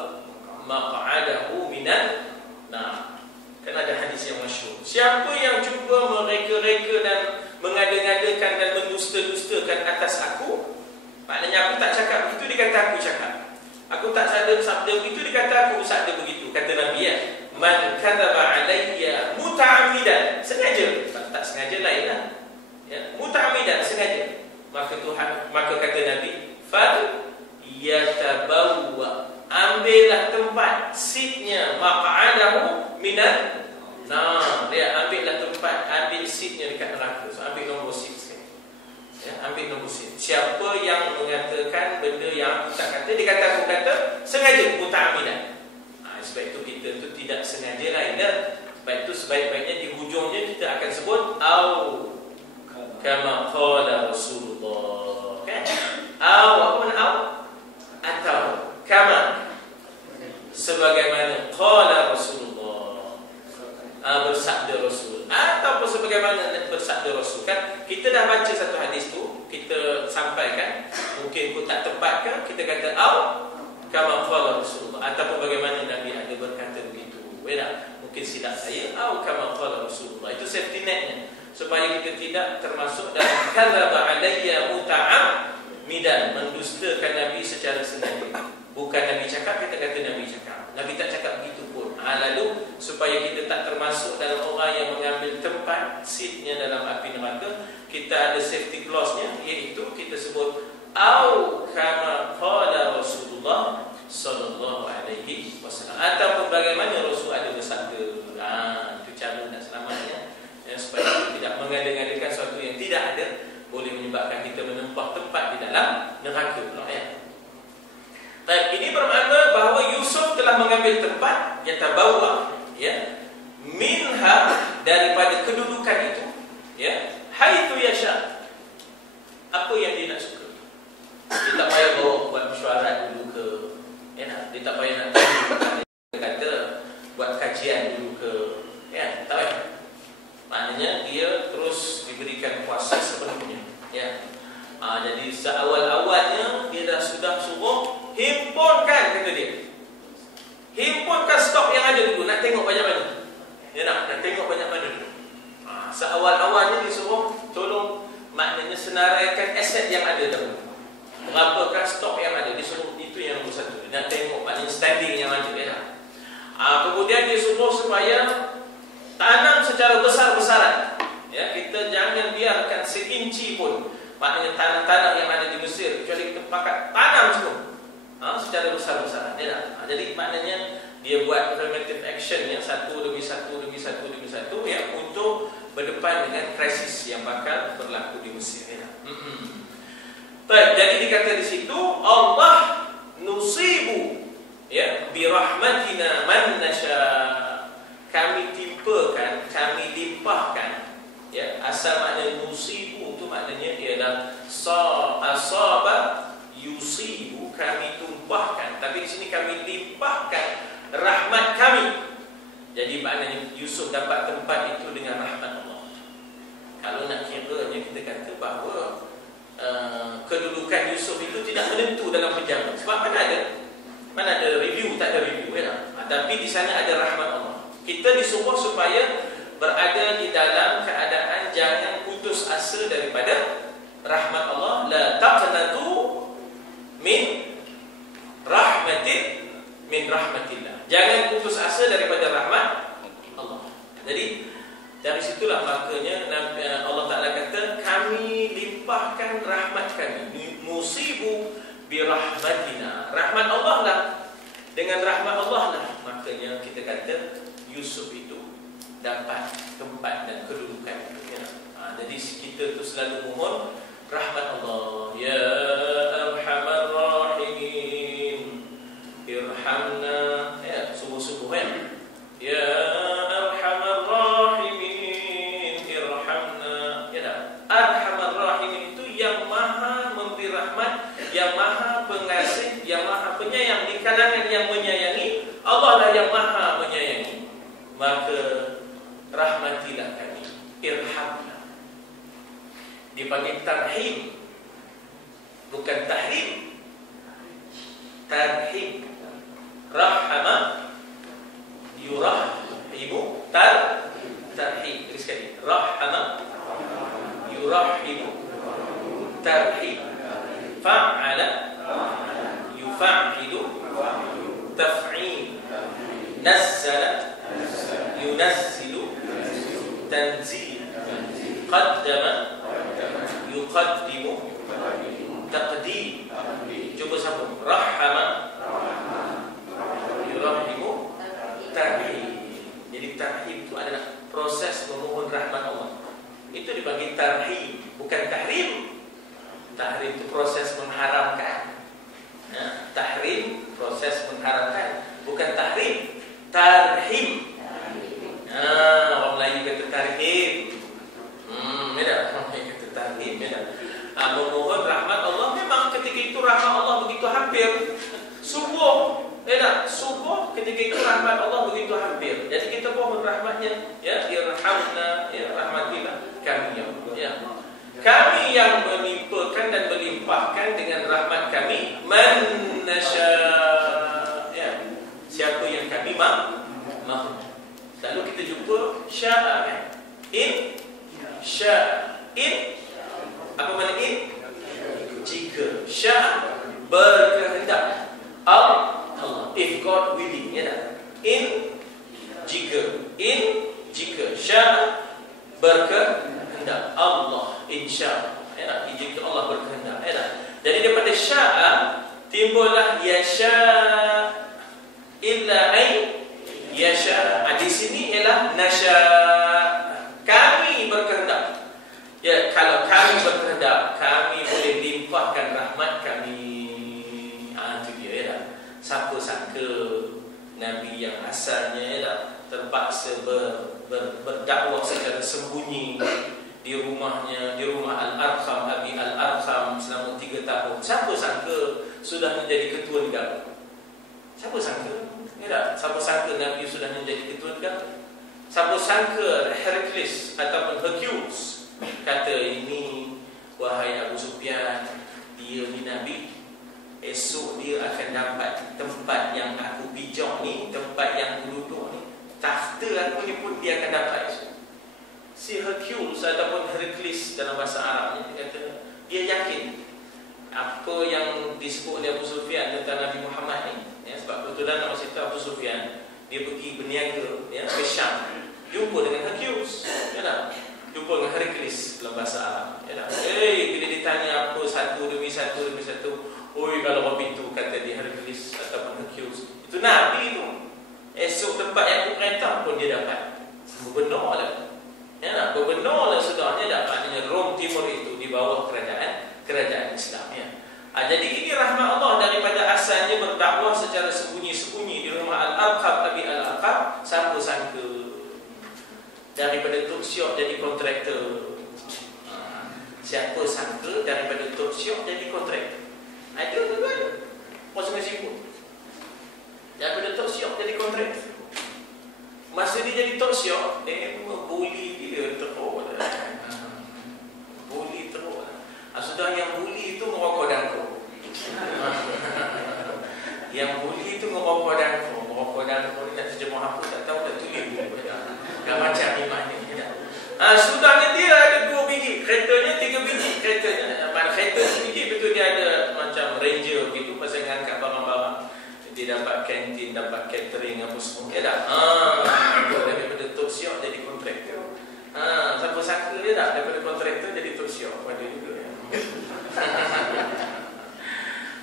dikata aku cakap. Aku tak sabda begitu, dikata aku sabda begitu. Kata Nabi ya, man kadzaba alayya muta'ammidan, sengaja, tak sengaja lainlah. Ya, muta'ammidan, sengaja. Maka kata Nabi, fal yatabawwa, ambillah tempat seatnya, maq'adahu minan nar. Dia ambil seatnya dekat neraka. So, ambil nombor seat sekali. Ya, ambil nombor seat. Siapa yang mengatakan benda yang aku tak kata, dia kata aku kata sengaja, muta'ammidan. Sebab itu kita tu tidak sengaja lain. Sebab itu sebaik-baiknya di hujungnya kita akan sebut au kama qala Rasulullah. Kan? Au, apa makna au? Atau kama, sebagaimana qala Rasulullah, bersabda Rasul, ataupun sebagaimana bersabda Rasul. Kan kita dah baca satu hadis tu, kita sampaikan, mungkin pun tak tepat kan, kita kata au kama qala Rasulullah, ataupun bagaimana Nabi ada berkata begitu. Mungkin silap saya, au kama qala Rasulullah. Itu safety netnya, supaya kita tidak termasuk dalam kadzaba alayya muta'ammidan, mendustakan Nabi secara sengaja. Bukan Nabi cakap, kita kata Nabi cakap. Nabi tak cakap begitu pun. Lalu supaya kita tak termasuk dalam orang yang mengambil tempat seatnya dalam api neraka, kita ada safety clause-nya, iaitu kita sebut au kama qala Rasulullah sallallahu alaihi wasallam, ataupun bagaimana Rasul ada bersabda. Itu cara nak selamatnya, ya, supaya kita tidak mengada-ngadakan sesuatu yang tidak ada, boleh menyebabkan kita menempah tempat di dalam neraka pula, ya. Baik, ini bermakna bahawa Yusuf telah mengambil tempat yatabawa, ya, minha, daripada kedudukan itu, ya, haitsu yasha, apa yang dia nak suka. Dia tak payah bawa buat mesyuarat dulu ke, ya, dia tak payah nak kata buat kajian dulu ke, ya, tak payah. Maknanya dia terus diberikan kuasa sepenuhnya, ya. Jadi seawal-awalnya dia dah sudah suruh himpunkan, kata dia, himpunkan stok yang ada dulu. Nak tengok banyak mana, ya, nak tengok banyak mana dulu. Seawal-awalnya disuruh tolong, maknanya senaraikan aset yang ada dulu. Berapakah stok yang ada, disuruh, itu yang nombor satu. Nak tengok maknanya standing yang ada, ya. Kemudian dia suruh supaya tanam secara besar-besaran, ya. Kita jangan biarkan seinci pun, maknanya tanah-tanah yang ada di Mesir, kecuali kita pakat tanam semua, secara besar-besaran, ya. Jadi maknanya dia buat affirmative action yang satu demi satu, ya, untuk berdepan dengan krisis yang bakal berlaku di Mesir, ya. Baik, jadi dikata di situ Allah nusibu, ya, bi rahmatina man nasya, kami timpakan, kami limpahkan, ya. Asal makna nusibu itu maknanya ialah asaba yusibu, kami tumpahkan, tapi di sini kami limpahkan rahmat kami. Jadi maknanya Yusuf dapat tempat itu dengan rahmat Allah. Kalau nak kiranya kita kata bahawa kedudukan Yusuf itu tidak menentu dalam penjara, sebab mana ada review, tak ada review, ya. Tapi di sana ada rahmat Allah. Kita disuruh supaya berada di dalam keadaan jangan putus asa daripada rahmat Allah. La taqnatu min rahmatillah, jangan putus asa daripada rahmat Allah. Jadi dari situlah makanya Allah Ta'ala kata kami limpahkan rahmat kami, musibu bi rahmatina, rahmat Allah lah, dengan rahmat Allah lah. Makanya kita kata Yusuf itu dapat tempat dan kedudukan itu, ya. Jadi kita tu selalu mohon rahmat Allah. Ya Arhamar Rahimin irhamna, ya, subuh-subuh, ya. Ya Arhamar Rahimin irhamna, ya. Arhamar Rahimin itu yang maha memberi rahmat, yang maha pengasih, yang maha penyayang. Di kalangan yang menyayangi, Allah lah yang maha menyayangi. Maka rahmatilah kami, irhamna. Dipanggil tarhim, bukan tahrim. Tarhim, rahama yurahimu, tarhim. Terus sekali, rahama yurahimu, tarhim. Fa'ala fa'ilu, taf'il, nazzala, yunazzilu, tanzil, qaddama, yuqaddimu, taqdim. Cuba sambung. Rahama, yurahimu, tarhim. Jadi tarhim itu adalah proses memohon rahmat Allah. Itu dipanggil tarhim, bukan tahrim. Tahrim itu proses mengharamkan. Nah, tahrim proses mengharamkan, bukan tahrim. Tarhim. Orang Melayu kata tarhim. Beda. Orang Melayu kata tarhim, beda. Memohon rahmat Allah, memang ketika itu rahmat Allah begitu hampir. Subuh, subuh ketika itu rahmat Allah begitu hampir. Jadi kita mohon rahmatnya, ya, irhamna, ya, rahmatilah kami, ya. Kami yang menimpakan dan melimpahkan dengan rahmat kami, man nasya, ya, siapa yang kami mahu. Lalu kita jumpa sya'a, kan? In sya'a, in apa makna in? Jika. Sya'a, berkehendak. Allah, if God willing, ya tak? In jika, sya'a, berkehendak. Allah, insya, ya, jika Allah berkehendak, ya tak? Jadi daripada sya'a timbullah yasha, illa ay yasha. Di sini ialah nasya, kami berkehendak. Ya, kalau kami berkehendak, kami boleh limpahkan rahmat kami. Itu dia, ya tak? Siapa sangka Nabi yang asalnya, ya tak, terpaksa berdakwah secara sembunyi di rumahnya, di rumah Al-Arqam, Abi Al-Arqam selama 3 tahun. Siapa sangka sudah menjadi ketua negara? Siapa sangka? Ya tak? Siapa sangka Nabi sudah menjadi ketua negara? Siapa sangka Hercules ataupun Hercules kata, ini wahai Abu Sufyan, dia ni Nabi, esok dia akan dapat tempat yang aku pijak ni, tempat yang aku duduk ni, takhta aku ni pun dia akan dapat esok. Si Hercules ataupun Hercules dalam bahasa Arab ni, dia kata dia yakin apa yang disebut oleh Abu Sufyan tentang Nabi Muhammad ni, ya, sebab kebetulan nama cerita Abu Sufyan dia pergi berniaga, ya, ke Syam, jumpa dengan Hercules, ya tak? Jumpa dengan Hercules dalam bahasa Arab, ya tak? Bila ditanya apa satu demi satu, oi, kalau orang pintu kata dia Hercules ataupun Hercules, itu Nabi tu. Esok tempat yang aku perintah pun dia dapat. Benar lah, ya tak? Benar lah sudahnya dapat. Maknanya Rom Timur itu di bawah kerajaan Islam, ya. Jadi ini rahmat Allah daripada asalnya berdakwah secara sembunyi-sembunyi di rumah Al-Arqam, Abi Al-Arqam. Siapa sangka daripada Tok Syok jadi kontraktor. Siapa sangka daripada Tok Syok jadi kontraktor. Ada ke ada? Masing-masing pun. Daripada Tok Syok jadi kontraktor. Masa dia jadi Tok Syok, dia bully dia teruk. Bully teruk. Sudah yang bully itu merokok dangkau. Yang bully itu merokok dangkau. Merokok dangkau ni nak terjemah apa tak tahu, tak tulis. Dah macam ni maknanya. Sudahnya dia ada 2 biji, keretanya 3 biji. Keretanya, kereta sedikit betul dia ada macam ranger gitu, pasal angkat barang-barang. Dia dapat kantin, dapat catering apa semua. Ya tak? Daripada Tok Syok jadi kontraktor. Siapa sangka dia tak daripada kontraktor jadi Tok Syok. Pada juga, ya.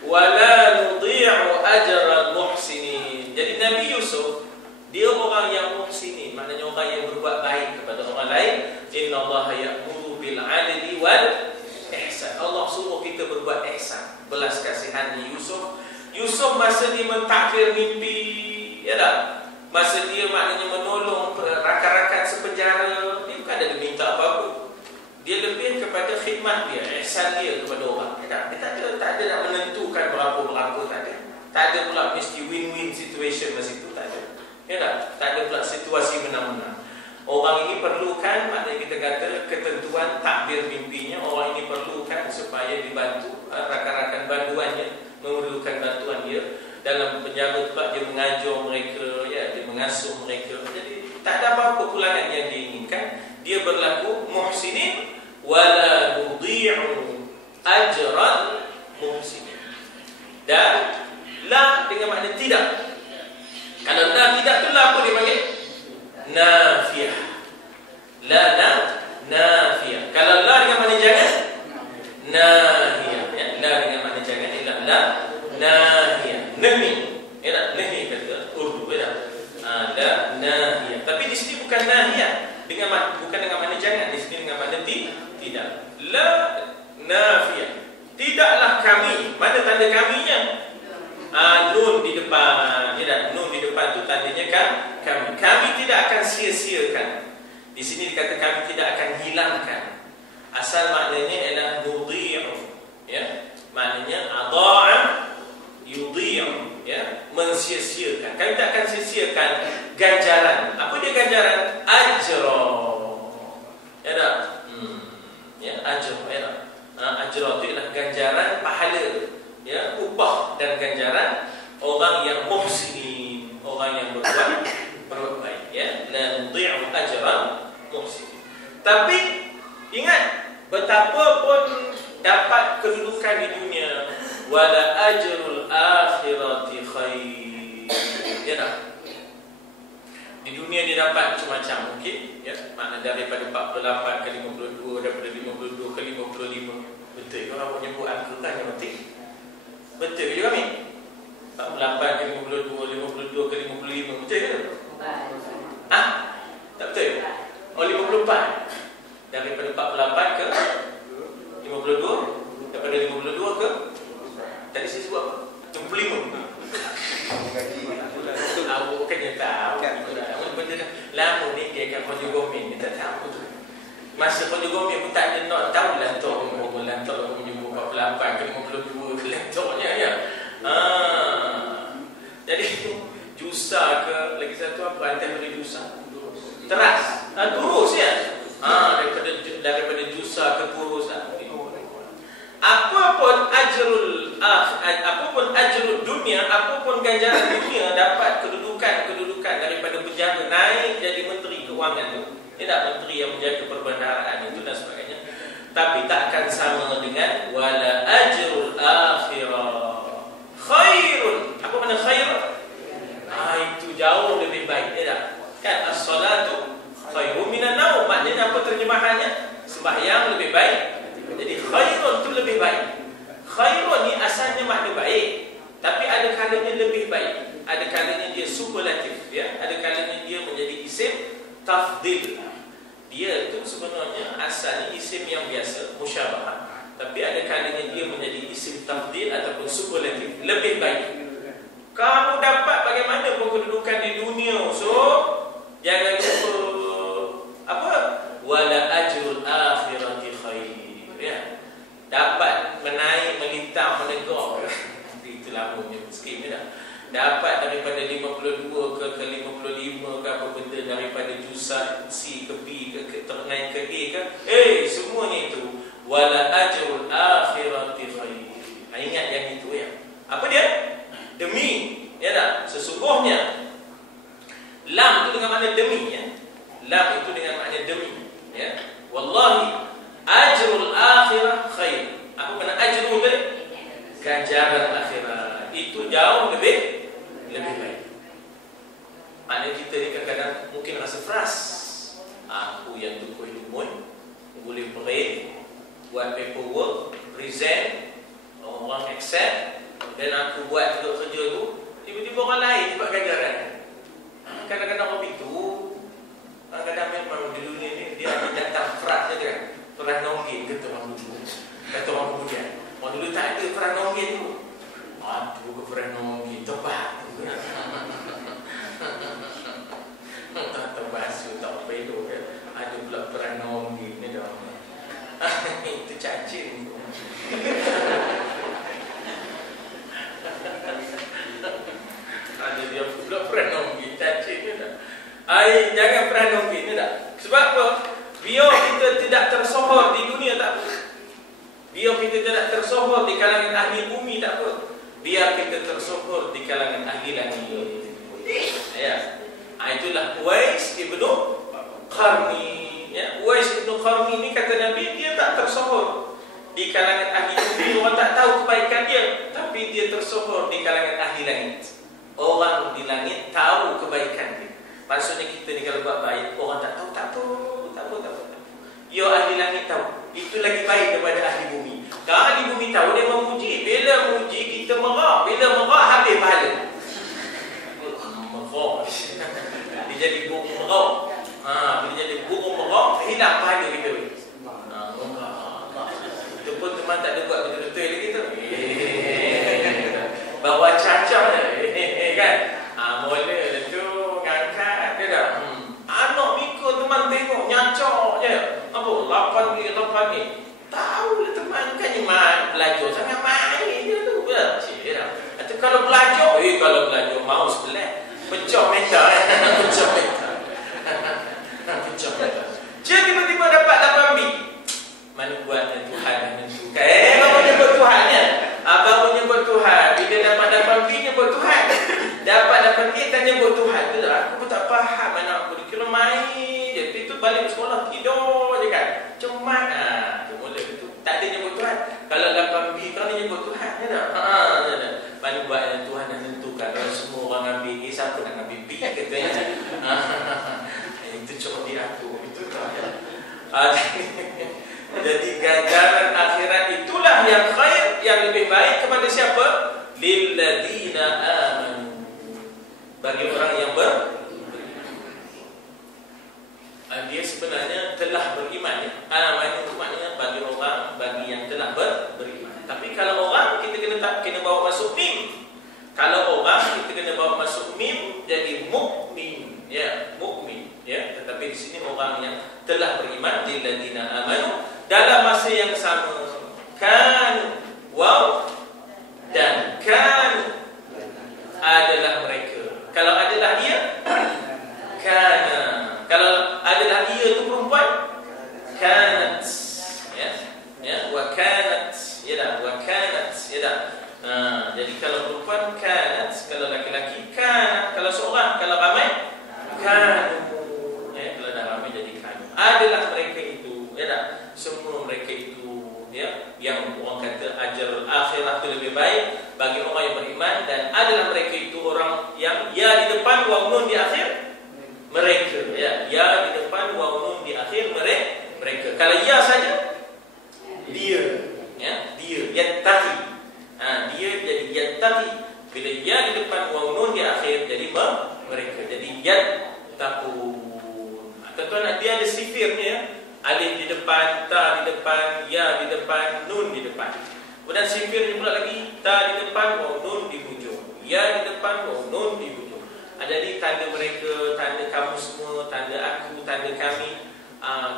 Wala nudhi'u ajral muhsinin. Jadi Nabi Yusuf dia orang yang muhsinin, maknanya orang yang berbuat baik kepada orang lain. Innallaha ya'muru bil 'adli wal ihsan. Allah suruh kita berbuat ihsan, belas kasihan ni Yusuf. Yusuf masa dia mentakwir mimpi, ya tak? Masa dia maknanya menolong rakan-rakan sepenjara, dia bukan ada minta apa-apa. Dia lebih kepada khidmat dia, ihsan dia kepada orang. Ya tak? Dia tak ada nak menentukan berapa-berapa, tak ada. Tak ada pula mesti win-win situation masa itu, tak ada. Ya tak? Tak ada pula situasi menang-menang. Orang ini perlukan, maknanya kita kata ketentuan takbir mimpinya. Orang ini perlukan supaya dibantu, rakan-rakan bantuannya memerlukan bantuan dia. Dalam penjara tempat dia mengajar mereka, ya, dia mengasuh mereka. Jadi tak ada apa-apa pulangan yang diinginkan. Dia berlaku muhsinin wala nudhi'u ajran muhsinin. Dan dengan makna tidak. Kalau la tidak tu la apa dia panggil? Nafiyah. La nafiyah. Kalau la dengan makna jangan, nahiyah. Ya, la dengan makna jangan ialah la nahiyah. Nahi. Ya, nahi kata Urdu ya. La nahiyah. Tapi di sini bukan nahiyah bukan dengan makna jangan, di sini dengan makna tidak. La nafiyah. Tidaklah kami. Mana tanda kaminya? Nun di depan. Ya, nun di depan tu tandanya kan kami. Kami tidak akan sia-siakan. Di sini dikata kami tidak akan hilangkan. Asal maknanya ialah mudhi'u. Ya, maknanya adha'a yudhi'u. Ya, mensia-siakan. Kami tak akan sia-siakan ganjaran. Apa dia ganjaran? Ajra. Ya tak? Ya, ajra. Ya tak? Ajra itu ialah ganjaran pahala. Ya, upah dan ganjaran orang yang muhsinin, orang yang berbuat baik. Ya, la nudhi'u ajran muhsinin. Tapi ingat, betapa pun dapat kedudukan di dunia, wala ajrul akhirati khair. Ya tak? Di dunia dia dapat macam-macam mungkin, ya, makna daripada 48 ke 52, daripada 52 ke 55. Betul ke orang menyebut angka kan yang penting? Betul ke juga Amin? 48 ke 52, 52 ke 55, betul ke? Tak betul? Oh, 54. Daripada 48 ke 52, daripada 52 ke tadi saya sebut apa? 75. Awak bukannya tahu. Benda dah lama ni dia akan konjugomin, dia tak tahu tu. Masa konjugomin pun tak ada nak tahu lantok menyebut 48 ke 52 ke lantoknya ya. Jadi jusa ke lagi satu apa antara dari jusa? Teras. Turus ya. Daripada jusa ke turus. Apapun ajrul dunia, apapun ganjaran dunia, dapat kedudukan daripada penjara naik jadi menteri keuangan tu. Tidak menteri yang menjaga perbendaharaan itu dan sebagainya. Tapi tak akan sama dengan wala ajrul akhirah khairun. Apa makna khair? Itu jauh lebih baik, tidak? Kan as-salatu khairun minan naum. Maknanya apa terjemahannya? Sembahyang lebih baik. Jadi khairun itu lebih baik. Khairun ni asalnya makna baik, tapi ada kalanya lebih baik, ada kalanya dia superlatif, ya, ada kalanya dia menjadi isim tafdil. Dia itu sebenarnya asalnya isim yang biasa, musyabahah, tapi ada kalanya dia menjadi isim tafdil ataupun superlatif, lebih baik. Kamu dapat bagaimana pun kedudukan di dunia, so jangan lupa apa? Wala ajrul akhirati khair. Ya. Dapat menaik, melintang, menegak. Itu lamanya sikit dah. Dapat daripada 52 ke 55 ke apa benda, daripada jusa C ke B ke naik ke A ke. Semuanya itu wala ajrul akhirati khair. Ingat yang itu ya. Apa dia? Demi. Ya tak? Sesungguhnya. Lam itu dengan makna demi ya. Lam itu dengan makna demi. Ya. Wallahi ajrul akhirah khair. Apa makna ajrul tadi? Ganjaran akhirat. Itu jauh lebih baik. Maknanya kita ni kadang-kadang mungkin rasa frust. Aku yang tukuh lumun, boleh break, buat paperwork, present, orang accept, dan aku buat juga kerja tu, tiba-tiba orang lain dapat ganjaran. Kadang-kadang orang itu, kadang-kadang memang di dunia ni dia datang frust saja kan. Perah nonggin kata orang dulu. Kata orang kemudian. Orang dulu tak ada perah nonggin tu. Aduh ke perah nonggin. Tepat. Tak terbasuh. Tak pedo kan. Ada pula perah nonggin ni dah. Itu cacing tu. Ada dia pula perah nonggin. Cacing ni dah. Jangan perah nonggin ni dah. Sebab apa? Biar kita tidak tersohor di dunia tak apa. Biar kita tidak tersohor di kalangan ahli bumi tak apa. Biar kita tersohor di kalangan ahli langit. Ya. Itulah Uwais ibnu Qarni. Ya, Uwais ibnu Qarni ni kata Nabi dia tak tersohor di kalangan ahli bumi. Orang tak tahu kebaikan dia. Tapi tapi dia tersohor di kalangan ahli langit. Orang di langit tahu kebaikan dia. Maksudnya kita ni kalau buat baik, orang tak tahu, tak apa. Ya, ahli langit tahu. Itu lagi baik daripada ahli bumi. Kalau ahli bumi tahu, dia memuji. Bila muji, kita merah. Bila merah, habis pahala. Merah. Dia jadi burung merah. Bila jadi burung merah, hilang pahala kita. Itu pun teman tak ada buat betul-betul lagi tu. Bawa cacah je. Kan? Mula tu ngangkat dia dah. Anak mikir teman tengok nyacak je. Apa? 8 ni. Tahu lah teman kan ni belajar sangat main dia tu. Cik dah. Atau kalau belajar, mau sebelah. Pecah meter. Pecah meter. Dia tiba-tiba dapat 8 bit. Mana buat Tuhan menentukan. Baru nyebut Tuhan ya. Baru nyebut Tuhan. Bila dapat 8 bit nyebut Tuhan. Dapat 8 bit tak nyebut Tuhan. Tu aku pun tak faham anak aku. Dia kira main je. Itu balik sekolah tidur je kan. Cemat. Mula itu tak ada nyebut Tuhan. Kalau 8 bit kan dia nyebut Tuhan ya tak? Mana buat Tuhan yang menentukan. Kalau semua orang ambil A, siapa nak ambil B katanya. Itu cuma dia aku. Itu tak ya. Jadi ganjaran akhirat itulah yang khair, yang lebih baik kepada siapa? Lilladzina amanu. Bagi orang yang dia sebenarnya telah beriman ya. Aman itu maknanya bagi orang, bagi yang telah beriman. Tapi kalau orang kita kena bawa masuk mim. Kalau orang kita kena bawa masuk mim jadi mukmin ya, mukmin ya. Tetapi di sini orang yang telah beriman lilladzina amanu dalam masa yang sama kan waw dan kan adalah mereka. Kalau adalah dia kana. Kalau adalah dia tu perempuan kanat ya wa kanat ya dah wa kanat ya dah. Jadi kalau perempuan kanat, kalau laki-laki kanat, kalau seorang, kalau ramai kanu ya, kalau dah ramai jadi kanu. Adalah mereka itu ya dah. Semua mereka itu ya, yang orang kata ajar akhirat itu lebih baik bagi orang yang beriman, dan adalah mereka itu orang yang ya di depan wa nun di akhir mereka ya, ya di depan wa nun di akhir mereka. Kalau ya saja dia ya, dia yattaqi. Dia jadi yattaqi. Bila ya di depan wa nun di akhir jadi mereka. Jadi yattaqun. Tuan-tuan, dia ada sifirnya ya. Alif di depan, ta di depan, ya di depan, nun di depan. Kemudian sifirnya pula lagi, ta di depan, wa nun di hujung, ya di depan, wa nun di hujung. Jadi tanda mereka, tanda kamu semua, tanda aku, tanda kami.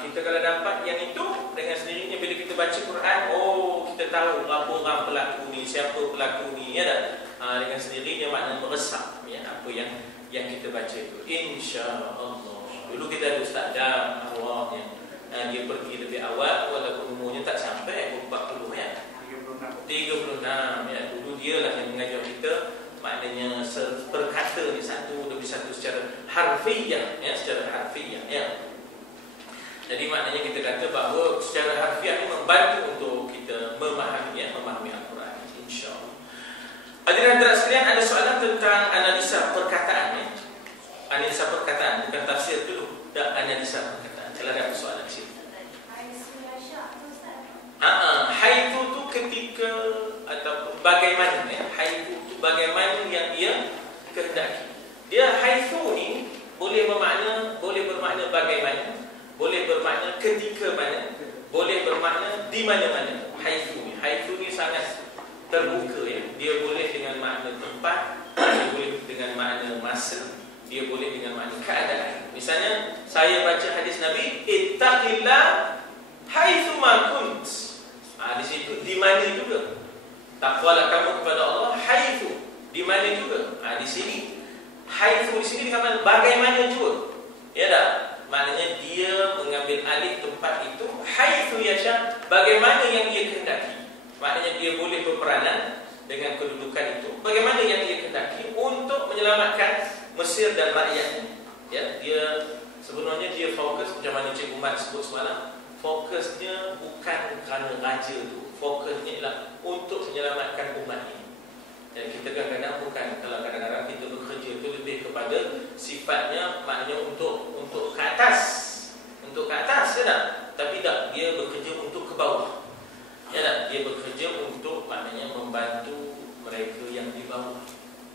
Kita kalau dapat yang itu dengan sendirinya bila kita baca Quran, oh kita tahu apa orang pelaku ni, siapa pelaku ni ya tak? Dengan sendirinya makna meresap ya, apa yang kita baca itu. Insya-Allah. Dulu kita ada ustaz Dam awalnya. Dia pergi lebih awal walaupun umurnya tak sampai 40 ya. 36 ya. Dulu dia lah yang mengajar kita. Maknanya perkata ni satu demi satu secara harfiah ya, secara harfiah ya. Jadi maknanya kita kata bahawa secara harfiah ini membantu untuk kita memahami ya, memahami Al-Quran insya-Allah. Hadirin hadirat sekalian, ada soalan tentang analisa perkataan ya. Analisa perkataan bukan tafsir dulu, dak analisa perkataan. Kalau ada soalan sini. Haitsu tu ketika atau bagaimana ya? Haitsu tu bagaimana yang ia kehendaki. Dia haitsu ni boleh bermakna bagaimana, boleh bermakna ketika mana, boleh bermakna di mana-mana. Haitsu ni sangat terbuka ya. Dia boleh dengan makna tempat, dia boleh dengan makna masa, dia boleh dengan makna keadaan. Misalnya saya baca hadis Nabi, ittaqillah haitsu ma kunt. Di situ di mana juga. Takwalah kamu kepada Allah haitsu, di mana juga. Di sini haitsu di sini dikatakan bagaimana juga. Ya dah. Maknanya dia mengambil alih tempat itu haitsu yasha, bagaimana yang ia kehendaki. Maknanya dia boleh berperanan dengan kedudukan itu bagaimana yang ia kehendaki untuk menyelamatkan Mesir dan rakyatnya. Ya, dia sebenarnya dia fokus macam mana Cik Umar sebut semalam. Fokusnya bukan kerana raja tu. Fokusnya ialah untuk menyelamatkan umat ini. Dan kita kadang-kadang bukan, kalau kadang-kadang kita bekerja itu lebih kepada sifatnya, maknanya untuk ke atas, ya tak? Tapi tak, dia bekerja untuk ke bawah, ya tak? Dia bekerja untuk maknanya membantu mereka yang di bawah.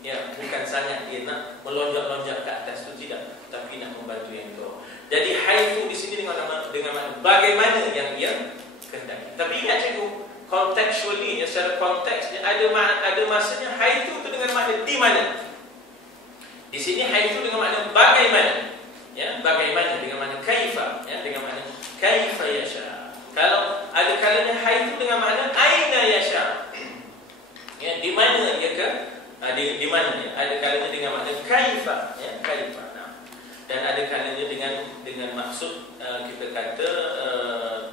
Ya, bukan sangat dia nak melonjak-lonjak ke atas tu, tidak, tapi nak membantu yang itu. Jadi haitsu di sini dengan makna bagaimana yang ia kehendaki. Tapi ingat cikgu, contextually, secara konteks ada masanya haitsu itu dengan makna di mana. Di sini haitsu dengan makna bagaimana. Ya, bagaimana dengan makna kaifa, ya, dengan makna kaifa yasha. Kalau ada kalanya haitsu dengan makna aina yasha. Ya, di mana ia ke? Di mana ya? Ada kalanya dengan makna kaifa, ya, kaifa. Dan ada kalanya dengan maksud kita kata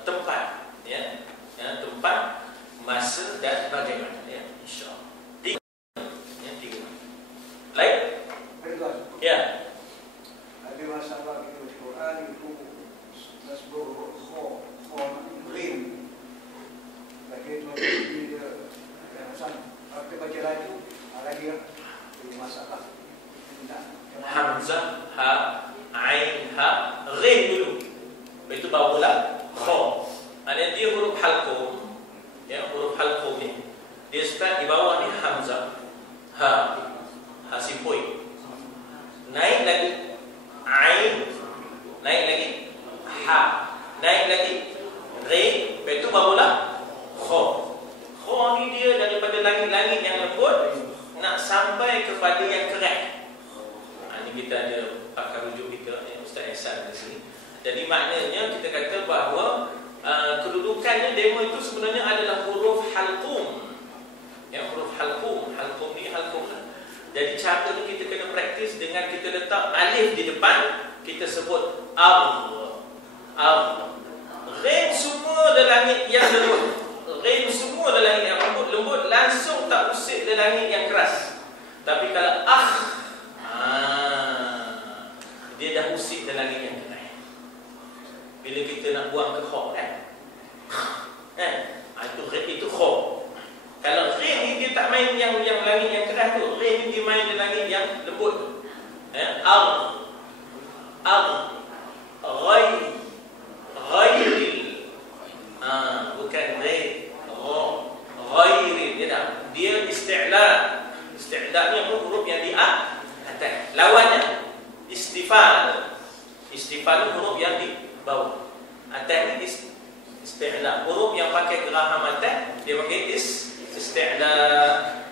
tempat, ya, tempat, masa dan bagaimana, ya, insya-Allah. Tiga. Lain? Ya. Ada masalah di Quran itu nasbur rim. Bagi itu yang arti baca lagi lagi masalah. Hamzah, ha, ain, ha, ghin dulu. Itu barulah kha. Ada dia huruf halqum, ya, huruf halqum ni. Dia start di bawah ni hamzah. Ha simpoi. Naik lagi ain, naik lagi ha, naik lagi ghin, itu barulah kha. Kha ni dia daripada langit-langit yang lembut nak sampai kepada yang keras. Ini kita ada pakar rujuk kita, Ustaz Ehsan di sini. Jadi maknanya kita kata bahawa kedudukannya demo itu sebenarnya adalah huruf halqum. Ya, huruf halqum. Halqum ni halqum lah. Jadi cara ni kita kena praktis dengan kita letak alif di depan, kita sebut ar. Ghin semua adalah langit yang lembut. Ghin semua adalah langit yang lembut, langsung tak usik dari langit yang keras. Tapi kalau dia dah usik dalam langit yang keras. Bila kita nak buang ke kha itu kha. Kalau ghin ni dia tak main yang langit yang keras tu. Ghin ni dia main di langit yang lembut tu. Ghairil. Bukan ghairil. Dia isti'la. Isti'la ni apa? Huruf yang di atas. Lawannya istifal. Istifal itu huruf yang di bawah. Atas ni isti'la. Huruf yang pakai geraham atas dia panggil isti'la.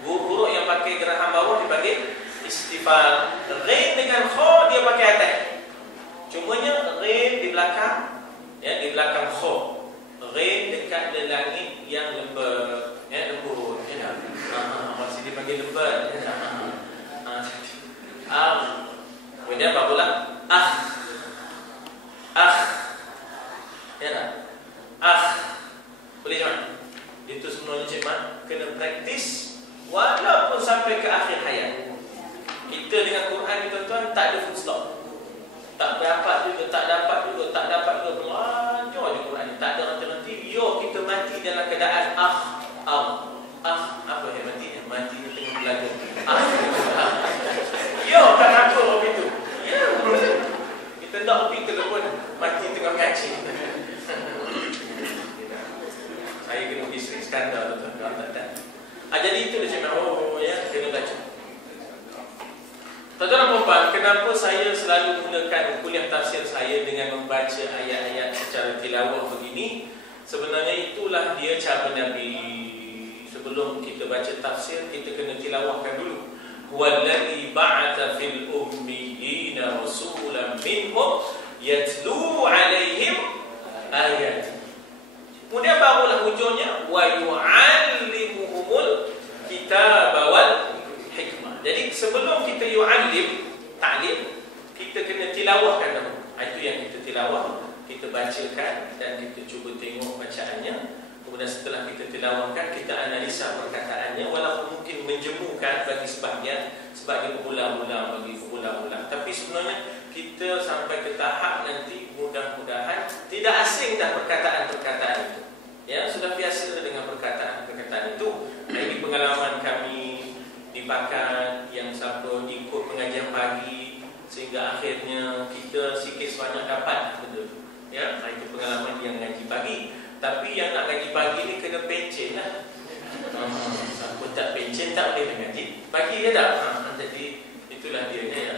Huruf yang pakai geraham bawah dia panggil istifal. Ghin dengan kha dia pakai atas. Cumanya ghin di belakang, ya, di belakang kha. Ghin dekat di langit yang lembut, ya, lembut, ya. Masih dipanggil lembut, ya. Kemudian apa pula? Ya tak? Boleh cuman? Itu sebenarnya cuman kena praktis walaupun sampai ke akhir hayat. Kita dengan Quran ni tuan-tuan tak ada full stop. Tak dapat juga, belajar je Quran ni. Tak ada alternatif. Yo, kita mati dalam keadaan apa yang matinya? Matinya tengah belajar. Yo, tak apa begitu. Ya, kita tak pergi telefon mati tengah ngaji. Saya kena pergi sering skandal tuan-tuan. Jadi itu dia cakap, ya, kena baca. Tuan-tuan dan puan-puan, kenapa saya selalu mulakan kuliah tafsir saya dengan membaca ayat-ayat secara tilawah begini? Sebenarnya itulah dia cara Nabi. Sebelum kita baca tafsir, kita kena tilawahkan dulu. Huwallazi ba'atha fil ummiyina rasulan minhum yatlu 'alaihim ayat. Kemudian barulah hujungnya wa yu'allimuhumul kitaba wal hikmah. Jadi sebelum kita yu'allim, ta'lim, kita kena tilawahkan dulu. Itu yang kita tilawah, kita bacakan dan kita cuba tengok bacaannya. Kemudian setelah kita tilawahkan, kita analisa perkataannya, walaupun mungkin menjemukan bagi sebahagian, sebab dia berulang-ulang bagi berulang-ulang. Tapi sebenarnya kita sampai ke tahap nanti mudah-mudahan tidak asing dah perkataan-perkataan itu. Ya, sudah biasa dengan perkataan-perkataan itu. Ini pengalaman kami pakat, yang siapa ikut pengajian pagi, sehingga akhirnya kita sikit sebanyak dapat, betul. Ya, itu pengalaman yang ngaji pagi. Tapi yang nak ngaji pagi ni kena pencen lah. Siapa tak pencen tak boleh ngaji pagi dia tak. Jadi itulah dia ya.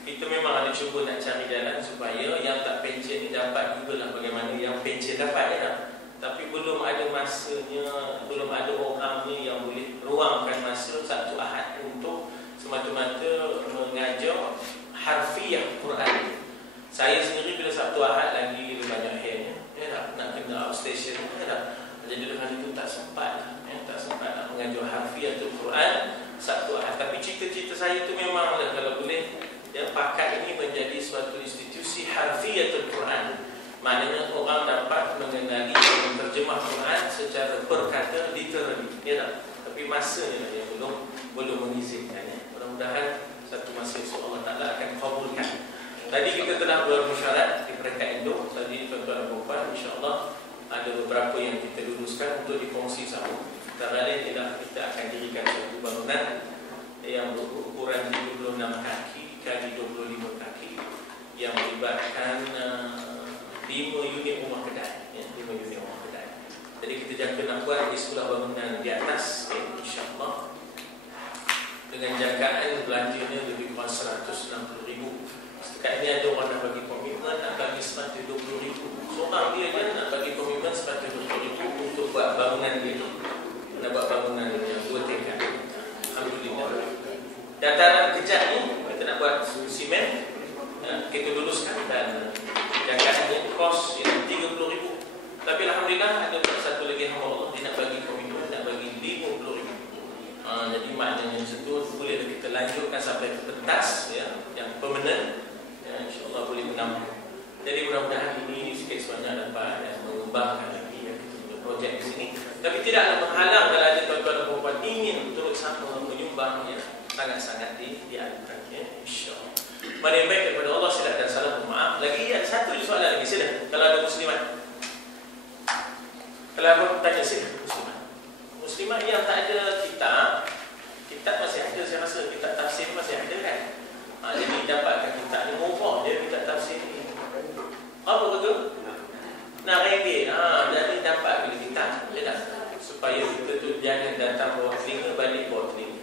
Kita memang ada cuba nak cari jalan supaya yang tak pencen ni dapat jugalah bagaimana yang pencen dapat ya. Tapi belum ada masanya, belum ada orangnya yang boleh ruangkan masa Sabtu Ahad untuk semata-mata mengajar harfiah Quran. Saya sendiri bila Sabtu Ahad lagi banyak hairnya, ya tak? Nak kena outstation, ya tak? Jadi dengan itu tak sempat, ya, tak sempat nak mengajar harfiatul Quran Sabtu Ahad. Tapi cita-cita saya tu memanglah kalau boleh, ya, pakat ini menjadi suatu institusi harfiatul Quran. Maknanya orang dapat mengenali dan menerjemah Quran secara perkata literally, ya tak? Tapi masanya yang belum mengizinkan, ya. Mudah-mudahan satu masa Allah Ta'ala akan kabulkan. Tadi kita telah bermusyarat di peringkat Indo. Tadi tuan-tuan dan puan, insya-Allah ada beberapa yang kita luluskan untuk dikongsi sama. Antara lain ialah kita akan dirikan satu bangunan yang berukuran 76 kaki kali 25 kaki yang melibatkan 5 unit rumah kedai, ya, 5 unit rumah kedai. Jadi kita jangka nak buat di sebelah bangunan di atas, ya, insya-Allah dengan jangkaan belanjanya lebih kurang 160,000. Setakat ini ada orang nak bagi komitmen nak bagi 120,000. Seorang dia je nak bagi komitmen 120,000 untuk buat bangunan dia. Nak buat bangunan yang 2 tingkat. Alhamdulillah. Dataran kejap ni kita nak buat simen, kita luluskan dan jangkaannya kos 30,000. Tapi alhamdulillah ada satu lagi hamba Allah dia nak bagi komitmen nak bagi 50,000. Jadi maknanya situ boleh kita lanjutkan sampai ke pentas, ya, yang permanent, ya, insya-Allah boleh menambah. Jadi mudah-mudahan ini sikit sebanyak dapat mengembangkan lagi, ya, kita punya projek di sini. Tapi tidaklah menghalang kalau ada tuan-tuan dan puan ingin turut sama menyumbang, ya, sangat-sangat dianjurkan, ya, insya-Allah. Mana yang baik daripada Allah, silap dan salah maaf. Lagi ada satu soalan lagi, sila. Kalau ada muslimat, kalau aku tanya sila, muslimat yang tak ada kitab masih ada, saya rasa kitab tafsir masih ada kan. Jadi dapatkan kitab ni, mubah dia kitab tafsir ni. Apa betul? Nak ringgit. Jadi dapat bila kitab, ya tak? Supaya kita tu jangan datang bawa telinga, balik bawa telinga.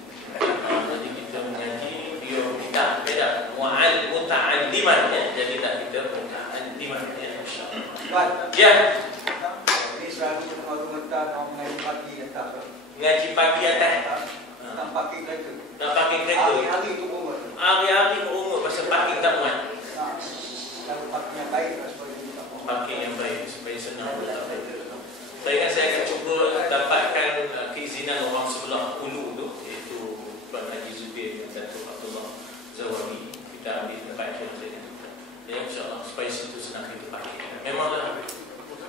Jadi kita mengaji dia kitab, ya tak? Muta'alliman, ya. Jadi tak kita muta'alliman, ya, insya-Allah. Ya. Ini selalu mengajar mengaji pagi atas. Ngaji pagi atas. Tak pakai kereta. Nak pakai kereta. Hari-hari tu umur. Hari-hari umur pasal parking tak muat. Kalau pakai yang baik supaya kita Parking yang baik supaya senang berlaku. Saya ingat saya akan cuba dapatkan keizinan orang sebelah Ulu tu, iaitu Tuan Haji Zubir dan Datuk Abdullah Zawabi. Kita ambil tempat itu saja. Ya, insya-Allah supaya situ senang kita pakai. Memanglah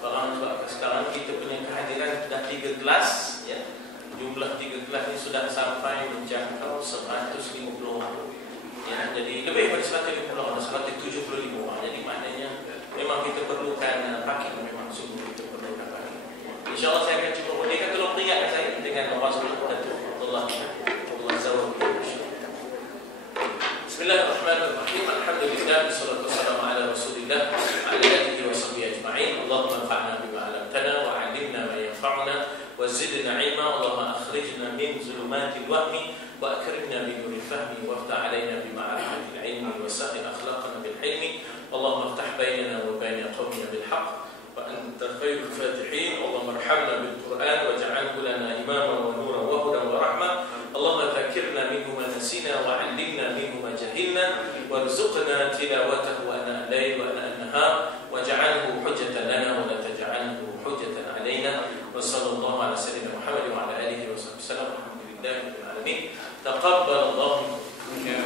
orang sebab sekarang kita punya kehadiran dah 3 kelas, ya. Jumlah 3 kelas ini sudah sampai menjangkau 150 orang. Ya, jadi lebih daripada 150 orang, 175 orang. Jadi maknanya memang kita perlukan parking, memang sungguh kita perlukan parking. InsyaAllah saya akan cuba mudahkan, tolong peringatkan saya dengan orang sebelum Datuk Abdullah Zawabi. Bismillahirrahmanirrahim. Alhamdulillah, wassalatu wassalamu ala Rasulillah wa ala alihi wa sahbihi ajma'in. Allahumma anfa'na bima 'allamtana wa 'allimna ma yanfa'una wa zidna 'ilma. Allahumma akhrijna min zulumatil wahmi wa akrimna bi nuril fahmi waftah 'alaina bi ma'rifatil 'ilmi wa sahih akhlaqana bil hilmi. Allahumma iftah bainana wa baina qaumina bil haqq wa anta khairul fatihin. Allahumma arhamna bil Qur'an waj'alhu lana imaman wa nuran wa hudan wa rahmah. Allahumma dhakkirna minhu ma nasina wa 'allimna minhu ma jahilna warzuqna tilawatahu ana al-layl wa ana an-nahar waj'alhu hujjatan lana wa la taj'alhu hujjatan 'alaina. Wa sallallahu ala sayyidina Muhammad wa ala alihi wa sahbihi. Alhamdulillahirabbil alamin. Taqabbalallahu minna.